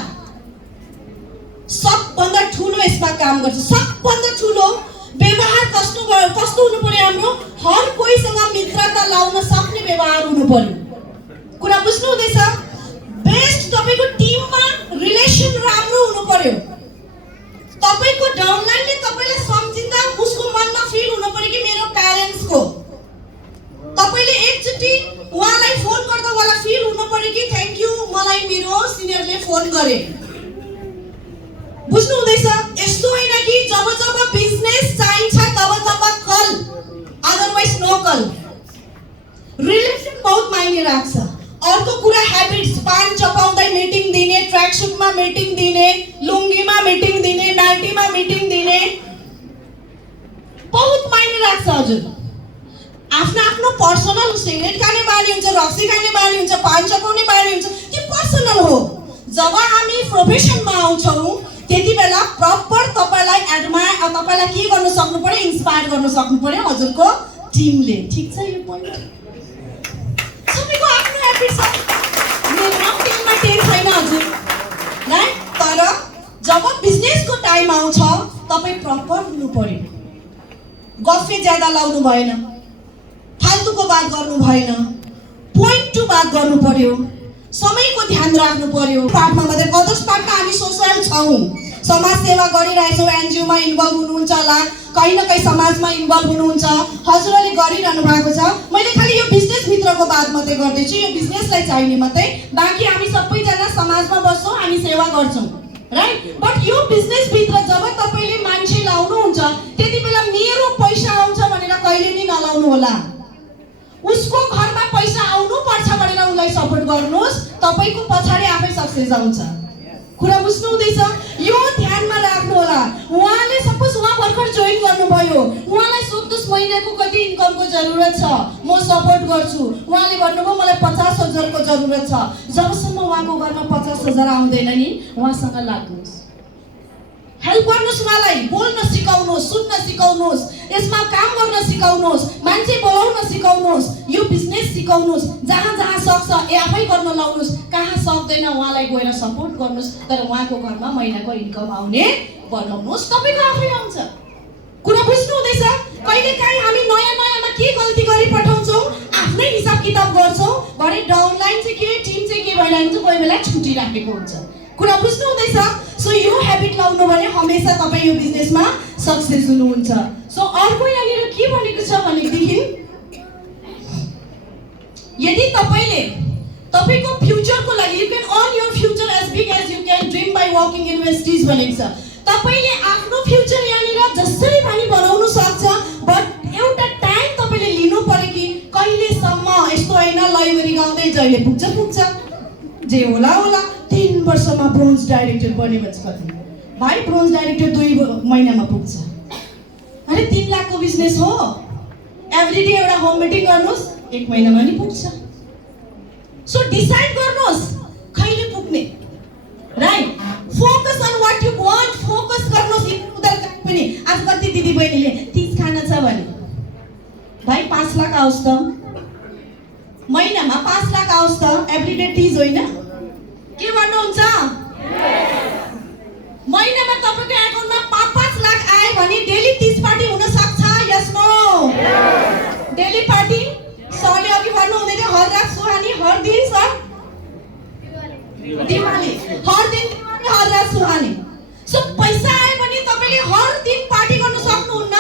सबभन्दा ठुलो यसमा काम गर्छ, सबभन्दा ठुलो व्यवहार कस्तो हुनु पर्यो हाम्रो, हर कोहीसँग मित्रता लाउन सक्ने व्यवहार हुनु पर्यो। कुरा बुझ्नु हुँदैछ? बेस्ट तपाईको टिममा रिलेसन राम्रो हुनु पर्यो। तपाईको डाउनलाइनले तपाईलाई सम्झिँदा उसको मनमा फिल हुनु पर्यो कि मेरो प्यारेन्ट्सको, तपाईले एकचोटी उहाँलाई फोन गर्दा उहाँलाई फिल हुनु पर्यो कि थ्यांक यू मलाई मेरो सिनियरले फोन गरे। बुझ्नु हुँदैछ? यस्तो होइन कि जब जब बिजनेस चाहिन्छ तब तब call, otherwise no call. Relation बहुत मायने राख्छ। अर्को कुरा ह्याबिट्स, पान चपाउँदै मिटिङ दिने, ट्र्याक सुटमा मिटिङ दिने, लुङ्गीमा मिटिङ दिने, नाइटीमा मिटिङ दिने, बहुत मायने राख्छ हजुर। आफ्नो आफ्नो पर्सनल सिगरेट खाने बानी हुन्छ, रक्सी खाने बानी हुन्छ, पान चपाउने बानी हुन्छ, त्यो पर्सनल हो। जब हामी प्रोफेसनमा आउँछौँ त्यति बेला प्रपर तपाईलाई एडमायर, तपाईलाई के गर्न सक्नु पर्यो, इन्स्पायर गर्न सक्नु पर्यो हजुरको टिमले। ठीक छ यो पोइन्ट? सबैको आफ्नो ह्याबिट छ, मेरो टिममा टेन छैन हजुर, राइट? तर जब बिजनेसको टाइम आउँछ तपाई प्रपर हुनु पर्यो, गफे ज्यादा लाउनु भएन, फाल्तुको बात गर्नु भएन, पोइन्ट टु बात गर्नु पर्यो, समयको ध्यान राख्नु पर्यो। पार्टमा मात्रै कदस पार्टमा हामी सोशल छौँ, समाज सेवा गरिरहेछौँ, एनजिओमा इन्भल्भ हुनुहुन्छ होला, कहीँ न कहीँ समाजमा इन्भल्भ हुनुहुन्छ, हजुरले गरिरहनु भएको छ। मैले खालि यो बिजनेस भित्रको बात मात्रै गर्दैछु, यो बिजनेसलाई चाहिने मात्रै, बाँकी हामी सबैजना समाजमा बस्छौँ, हामी सेवा गर्छौँ, राइट? बट यो बिजनेस भित्र जब तपाईले मान्छे लाउनुहुन्छ त्यति बेला मेरो पैसा आउँछ भनेर कहिले नि नलाउनु होला। उसको घरमा पैसा आउनु पर्छ भनेर उनलाई सपोर्ट गर्नुहोस्, तपाईको पछाडी आफै सक्सेस आउँछ। कुरा बुझ्नु हुँदैछ? यो ध्यानमा राख्नु होला। उहाँले सपोज उहाँ भर्खर जोइन गर्नुभयो, उहाँलाई सोध्नुहोस् महिनाको कति इन्कमको जरुरत छ, म सपोर्ट गर्छु। उहाँले भन्नुभयो मलाई 50,000 को जरुरत छ, जबसम्म उहाँको घरमा 50,000 आउँदैन नि उहाँसँग लाग्नुहोस्, हेल्प गर्नुहोस्, उहाँलाई बोल्न सिकाउनुहोस्, सुन्न सिकाउनुहोस्, यसमा काम गर्न सिकाउनुहोस्, मान्छे बोलाउन सिकाउनुहोस्, यो बिजनेस सिकाउनुहोस्, जहाँ जहाँ सक्छ आफै गर्न लाउनुहोस्, कहाँ सक्दैन उहाँलाई गएर सपोर्ट गर्नुहोस्, तर उहाँको घरमा महिनाको इन्कम आउने बनाउनुहोस्, तपाईको आफै आउँछ। कुरा बुझ्नु हुँदैछ? कहिलेकाहीँ हामी नयाँ नयाँमा के गल्ती गरी पठाउँछौँ, आफ्नै हिसाब किताब गर्छौँ, भरे डाउनलाइन चाहिँ के, टिम चाहिँ के भइरहेको हुन्छ, कोही बेला छुटिराखेको हुन्छ। कुरा बुझ्नु हुँदैछ? सो यो ह्याबिट लाउनु भने हमेसा तपाईँ यो बिजनेसमा सक्सेस हुनुहुन्छ। सो अर्को यहाँनिर के भनेको छ भनेदेखि यदि तपाईले तपाईको फ्युचरको लागि you can earn your future as big as you can dream by working in Vestige भनेको छ। तपाईले आफ्नो फ्युचर यहाँनिर जसरी पनि बनाउन सक्छ, बट एउटा टाइम तपाईले लिनु पर्यो कि कहिलेसम्म यस्तो जहिले पुग्छ जे होला होला 3 वर्षमा ब्रोन्ज डाइरेक्टर बन्यो भन्छ कति भाइ ब्रोन्ज डाइरेक्टर 2 महिनामा पुग्छ अरे 3 लाखको बिजनेस हो एभ्री डे एउटा होम मिटिङ गर्नुस् 1 महिनामा नि पुग्छ सो डिसाइड गर्नुस् कहिले पुग्ने right focus on what you want focus गर्नुस् उधर कहीँ पनि आज कति दिदी बहिनीले 30 खाना छ भने भाइ 5 लाख आओस् त महिनामा 5 लाख आओस् त एभ्री डे 30 होइन के भन्नुहुन्छ महिनामा तपाईको एकाउन्टमा 5-5 लाख आए भने डेली 30 पार्टी हुन सक्छ यस नो डेली पार्टी सरले अघि भन्नु हुँदै थियो हर रात सुहानी हर दिन सर दिवाली हर दिन दिवाली हर रात सुहानी सो पैसा आए भने तपाईले हर दिन पार्टी गर्न सक्नुहुन्न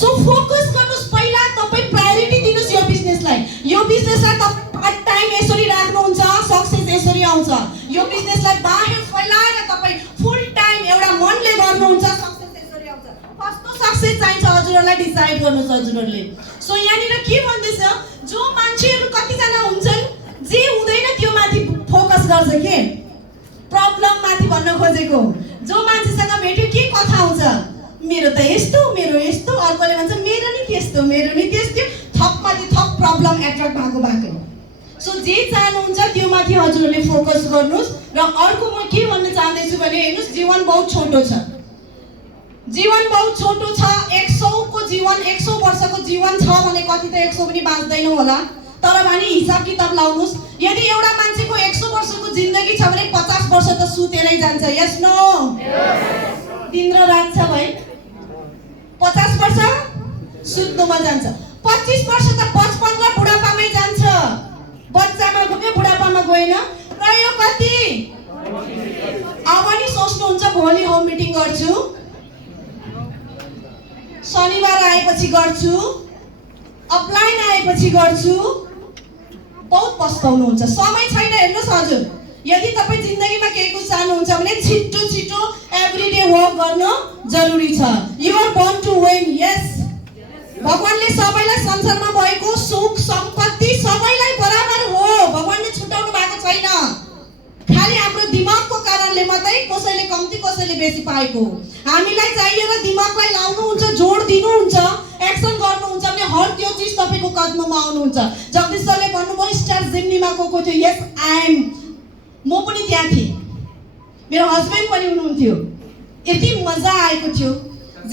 सो फोकस गर्नुस् पहिला तपाई प्रायोरिटी दिनुस् यो बिजनेसलाई यो बिजनेसलाई तपाई पार्ट टाइम यसरी राख्नुहुन्छ सक्सेस यसरी आउँछ यो बिजनेसलाई बाहिर फैलाएर तपाई फुल टाइम एउटा मनले गर्नुहुन्छ सक्सेस यसरी आउँछ कस्तो सक्सेस चाहिन्छ हजुरहरुलाई डिसाइड गर्नुस् हजुरहरुले सो यहाँनिर के भन्दैछ जो मान्छेहरु कति जना हुन्छन् जे हुँदैन त्यो माथि फोकस गर्छ के प्रब्लम माथि भन्न खोजेको जो मान्छेसँग भेट्यो के कथा आउँछ मेरो त यस्तो अर्कोले भन्छ मेरो नि त्यस्तो थप माथि थप प्रब्लम एट्र्याक्ट भएको सो जे चाहनुहुन्छ त्यो माथि हजुरले फोकस गर्नुस् र अर्को म के भन्न चाहदै छु भने हेर्नुस् जीवन बहुत छोटो छ 100 को जीवन 100 वर्षको जीवन छ भने कति त 100 पनि बाँच्दैन होला तर भने हिसाब किताब लाउनुस् यदि एउटा मान्छेको 100 वर्षको जिन्दगी छ भने 50 वर्ष त सुतेरै जान्छ यस नो दिन र रात छ भाइ 50 वर्ष सुत्नुमा जान्छ 25 वर्ष त बचपन र बुढापामै जान्छ बच्चामा गयो बुढापामा गएन र यो कति अब नि सोच्नुहुन्छ भोलि होम मिटिङ गर्छु शनिबार आएपछि गर्छु अपलाइन आएपछि गर्छु बहुत पस्ताउनुहुन्छ समय छैन हेर्नुस् हजुर यदि तपाई जिन्दगीमा केही कुछ चाहनुहुन्छ भने छिटो एभ्री डे वर्क गर्न जरुरी छ you are born to win यस भगवानले सबैलाई संसारमा भएको सुख सम्पत्ति सबैलाई बराबर हो भगवानले छुटाउनु भएको छैन खाली हाम्रो दिमागको कारणले मात्रै कसैले कम्ती कसैले बेसी पाएको हामीलाई चाहियो र दिमागलाई लाउनु हुन्छ जोड दिनु हुन्छ एक्सन गर्नुहुन्छ भने हर त्यो चीज तपाईको कदममा आउनुहुन्छ जगदीश सरले भन्नुभयो स्टार जिम्नीमा को थियो यस आई एम म पनि त्यहाँ थिएँ मेरो हस्बैन्ड पनि हुनुहुन्थ्यो यति मजा आएको थियो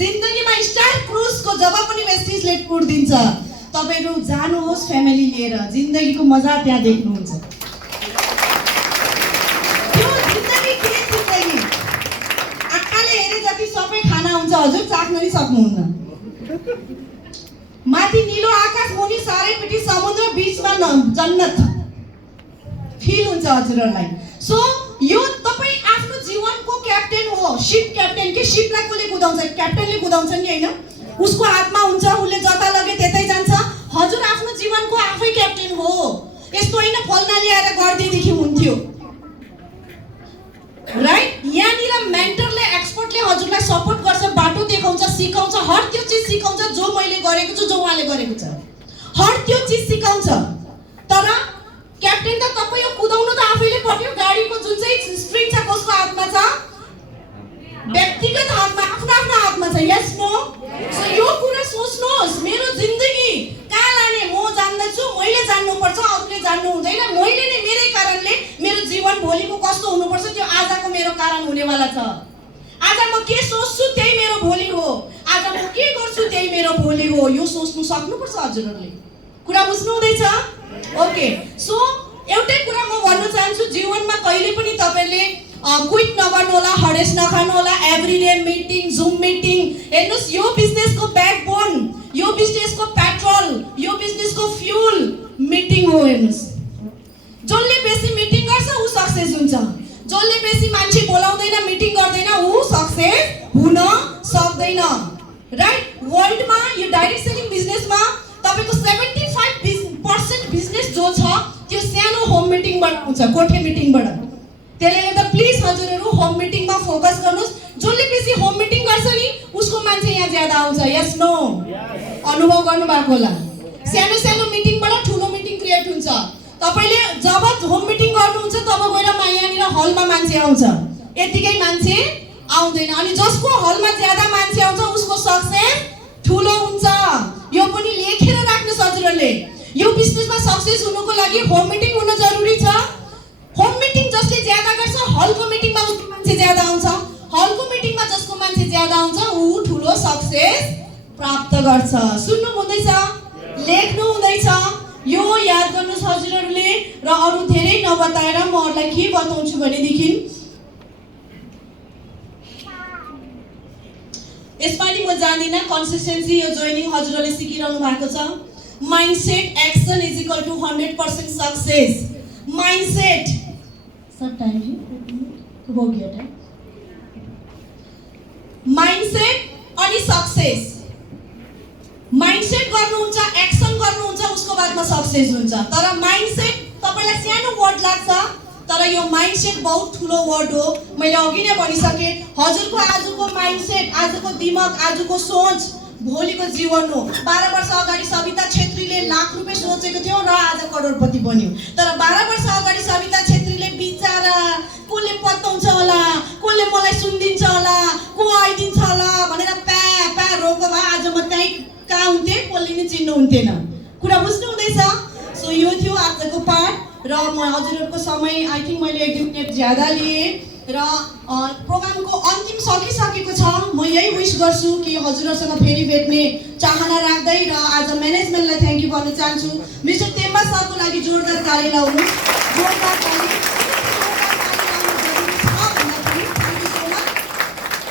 जिन्दगीमा स्टार क्रुजको जब पनि वेस्टिजले टुर दिन्छ तपाईहरु जानुहोस् फ्यामिली लिएर जिन्दगीको मजा त्यहाँ देख्नुहुन्छ त्यो जिन्दगी के जिन्दगी आँखाले हेरे जति सबै खाना हुन्छ हजुर चाख्न नि सक्नुहुन्न माथि नीलो आकाश मुनि सारैपट्टि समुद्र बीचमा जन्नत फिल हुन्छ हजुरहरुलाई सो यो तपाई आफ्नो जीवनको क्याप्टेन हो शिप क्याप्टेन के शिपलाई कोले कुदाउँछ क्याप्टेनले कुदाउँछ नि हैन उसको हातमा हुन्छ उले जता लगे त्यतै जान्छ हजुर आफ्नो जीवनको आफै क्याप्टेन हो यस्तो हैन फलना ल्याएर गर्दैदेखि हुन्थ्यो राइट यहाँनिर मेन्टरले एक्सपर्टले हजुरलाई सपोर्ट गर्छ बाटो देखाउँछ सिकाउँछ हर त्यो चीज सिकाउँछ जो मैले गरेको छु जो उहाँले गरेको छ हर त्यो चीज सिकाउँछ तर क्याप्टेन त तपाई यो कुदाउनु त आफैले पर्यो गाडीको जुन चाहिँ स्ट्रिङ छ कसको हातमा छ व्यक्तिगत हातमा आफ्नो हातमा छ यस नो सो यो कुरा सोच्नुहोस् मेरो जिन्दगी कहाँ लाने म जान्दछु मैले जान्नुपर्छ अरूले जान्नु हुँदैन मैले नै मेरै कारणले मेरो जीवन भोलिको कस्तो हुनुपर्छ त्यो आजको मेरो कारण हुनेवाला छ आज म के सोच्छु त्यही मेरो भोलि हो आज म के गर्छु त्यही मेरो भोलि हो यो सोच्नु सक्नुपर्छ हजुरहरुले कुरा बुझ्नु हुँदैछ ओके सो एउटै कुरा म भन्न चाहन्छु जीवनमा कहिले पनि तपाईले क्विट नगर्नु होला हरेस नखानु होला एभ्रीडे मिटिङ जुम मिटिङ हेर्नुस् यो बिजनेसको ब्याकबोन यो बिजनेसको पेट्रोल यो बिजनेसको फ्युल मिटिङ हो हेर्नुस् जसले बेसी मिटिङ गर्छ उ सक्सेस हुन्छ जसले बेसी मान्छे बोलाउँदैन मिटिङ गर्दैन उ सक्सेस हुन सक्दैन राइट वर्ल्डमा यो डाइरेक्ट सेलिङ बिजनेसमा तपाईको 75% बिजनेस जो छ त्यो सानो होम मिटिङबाट आउँछ कोठे मिटिङबाट त्यसले गर्दा प्लिज हजुरहरु होम मिटिङमा फोकस गर्नुस् जसले बेसी होम मिटिङ गर्छ नि उसको मान्छे यहाँ ज्यादा आउँछ यस नो अनुभव गर्नु भएको होला सानो मिटिङबाट ठुलो मिटिङ क्रिएट हुन्छ तपाईले जब होम मिटिङ गर्नुहुन्छ तब गएर यहाँनिर हलमा मान्छे आउँछ, यतिकै मान्छे आउँदैन। अनि जसको हलमा ज्यादा मान्छे आउँछ उसको सक्सेस ठुलो हुन्छ। यो पनि लेखेर राख्नुहोस् हजुरहरूले। यो बिजनेसमा सक्सेस हुनुको लागि होम मिटिङ हुन जरुरी छ। होम मिटिङ जसले ज्यादा गर्छ हलको मिटिङमा उसको मान्छे ज्यादा आउँछ, हलको मिटिङमा जसको मान्छे ज्यादा आउँछ ऊ ठुलो सक्सेस प्राप्त गर्छ। सुन्नु हुँदैछ, लेख्नु हुँदैछ, यो याद गर्नुहोस् हजुरहरूले। र अरू धेरै नबताएर म अरूलाई के बताउँछु भनेदेखि यसपालि म जान्दिनँ, कन्सिस्टेन्सी यो जोइनिङ हजुरहरूले सिकिरहनु भएको छ। Mindset action is equal to 100% success. Mindset sir time हो गया टाइम। माइन्डसेट अनि सक्सेस। माइन्डसेट गर्नुहुन्छ, एक्सन गर्नुहुन्छ, उसको बादमा सक्सेस हुन्छ। तर माइन्डसेट तपाईलाई सानो वर्ड लाग्छ, तर यो माइन्डसेट बहुत ठुलो वर्ड हो। मैले अघि नै भनिसके, हजुरको आजको माइन्डसेट, आजको दिमाग, आजको सोच भोलिको जीवन हो। 12 वर्ष अगाडि सविता छेत्रीले लाख रुपैयाँ सोचेको थियो र आज करोडपति बन्यो। तर 12 वर्ष अगाडि सविता छेत्रीले बिचारा कसले पत्ताउँछ होला, कसले मलाई सुनिदिन्छ होला, को आइदिन्छ होला भनेर प्या प्या रोको भए आज म त्यहीँ कहाँ हुन्थे, कसले नि चिन्नु हुन्थेन। कुरा बुझ्नु हुँदैछ? सो यो थियो आजको पाठ। र म हजुरहरूको समय आई थिङ्क मैले 1-2 मिनट ज्यादा लिएँ र प्रोग्रामको अन्तिम सकिसकेको छ। म यही विश गर्छु कि हजुरहरूसँग फेरि भेट्ने चाहना राख्दै र आज म्यानेजमेन्टलाई थ्याङ्क यू भन्न चाहन्छु। मिस्टर तेम्बा सरको लागि जोरदार ताली लाउनुहोस्, जोरदार ताली।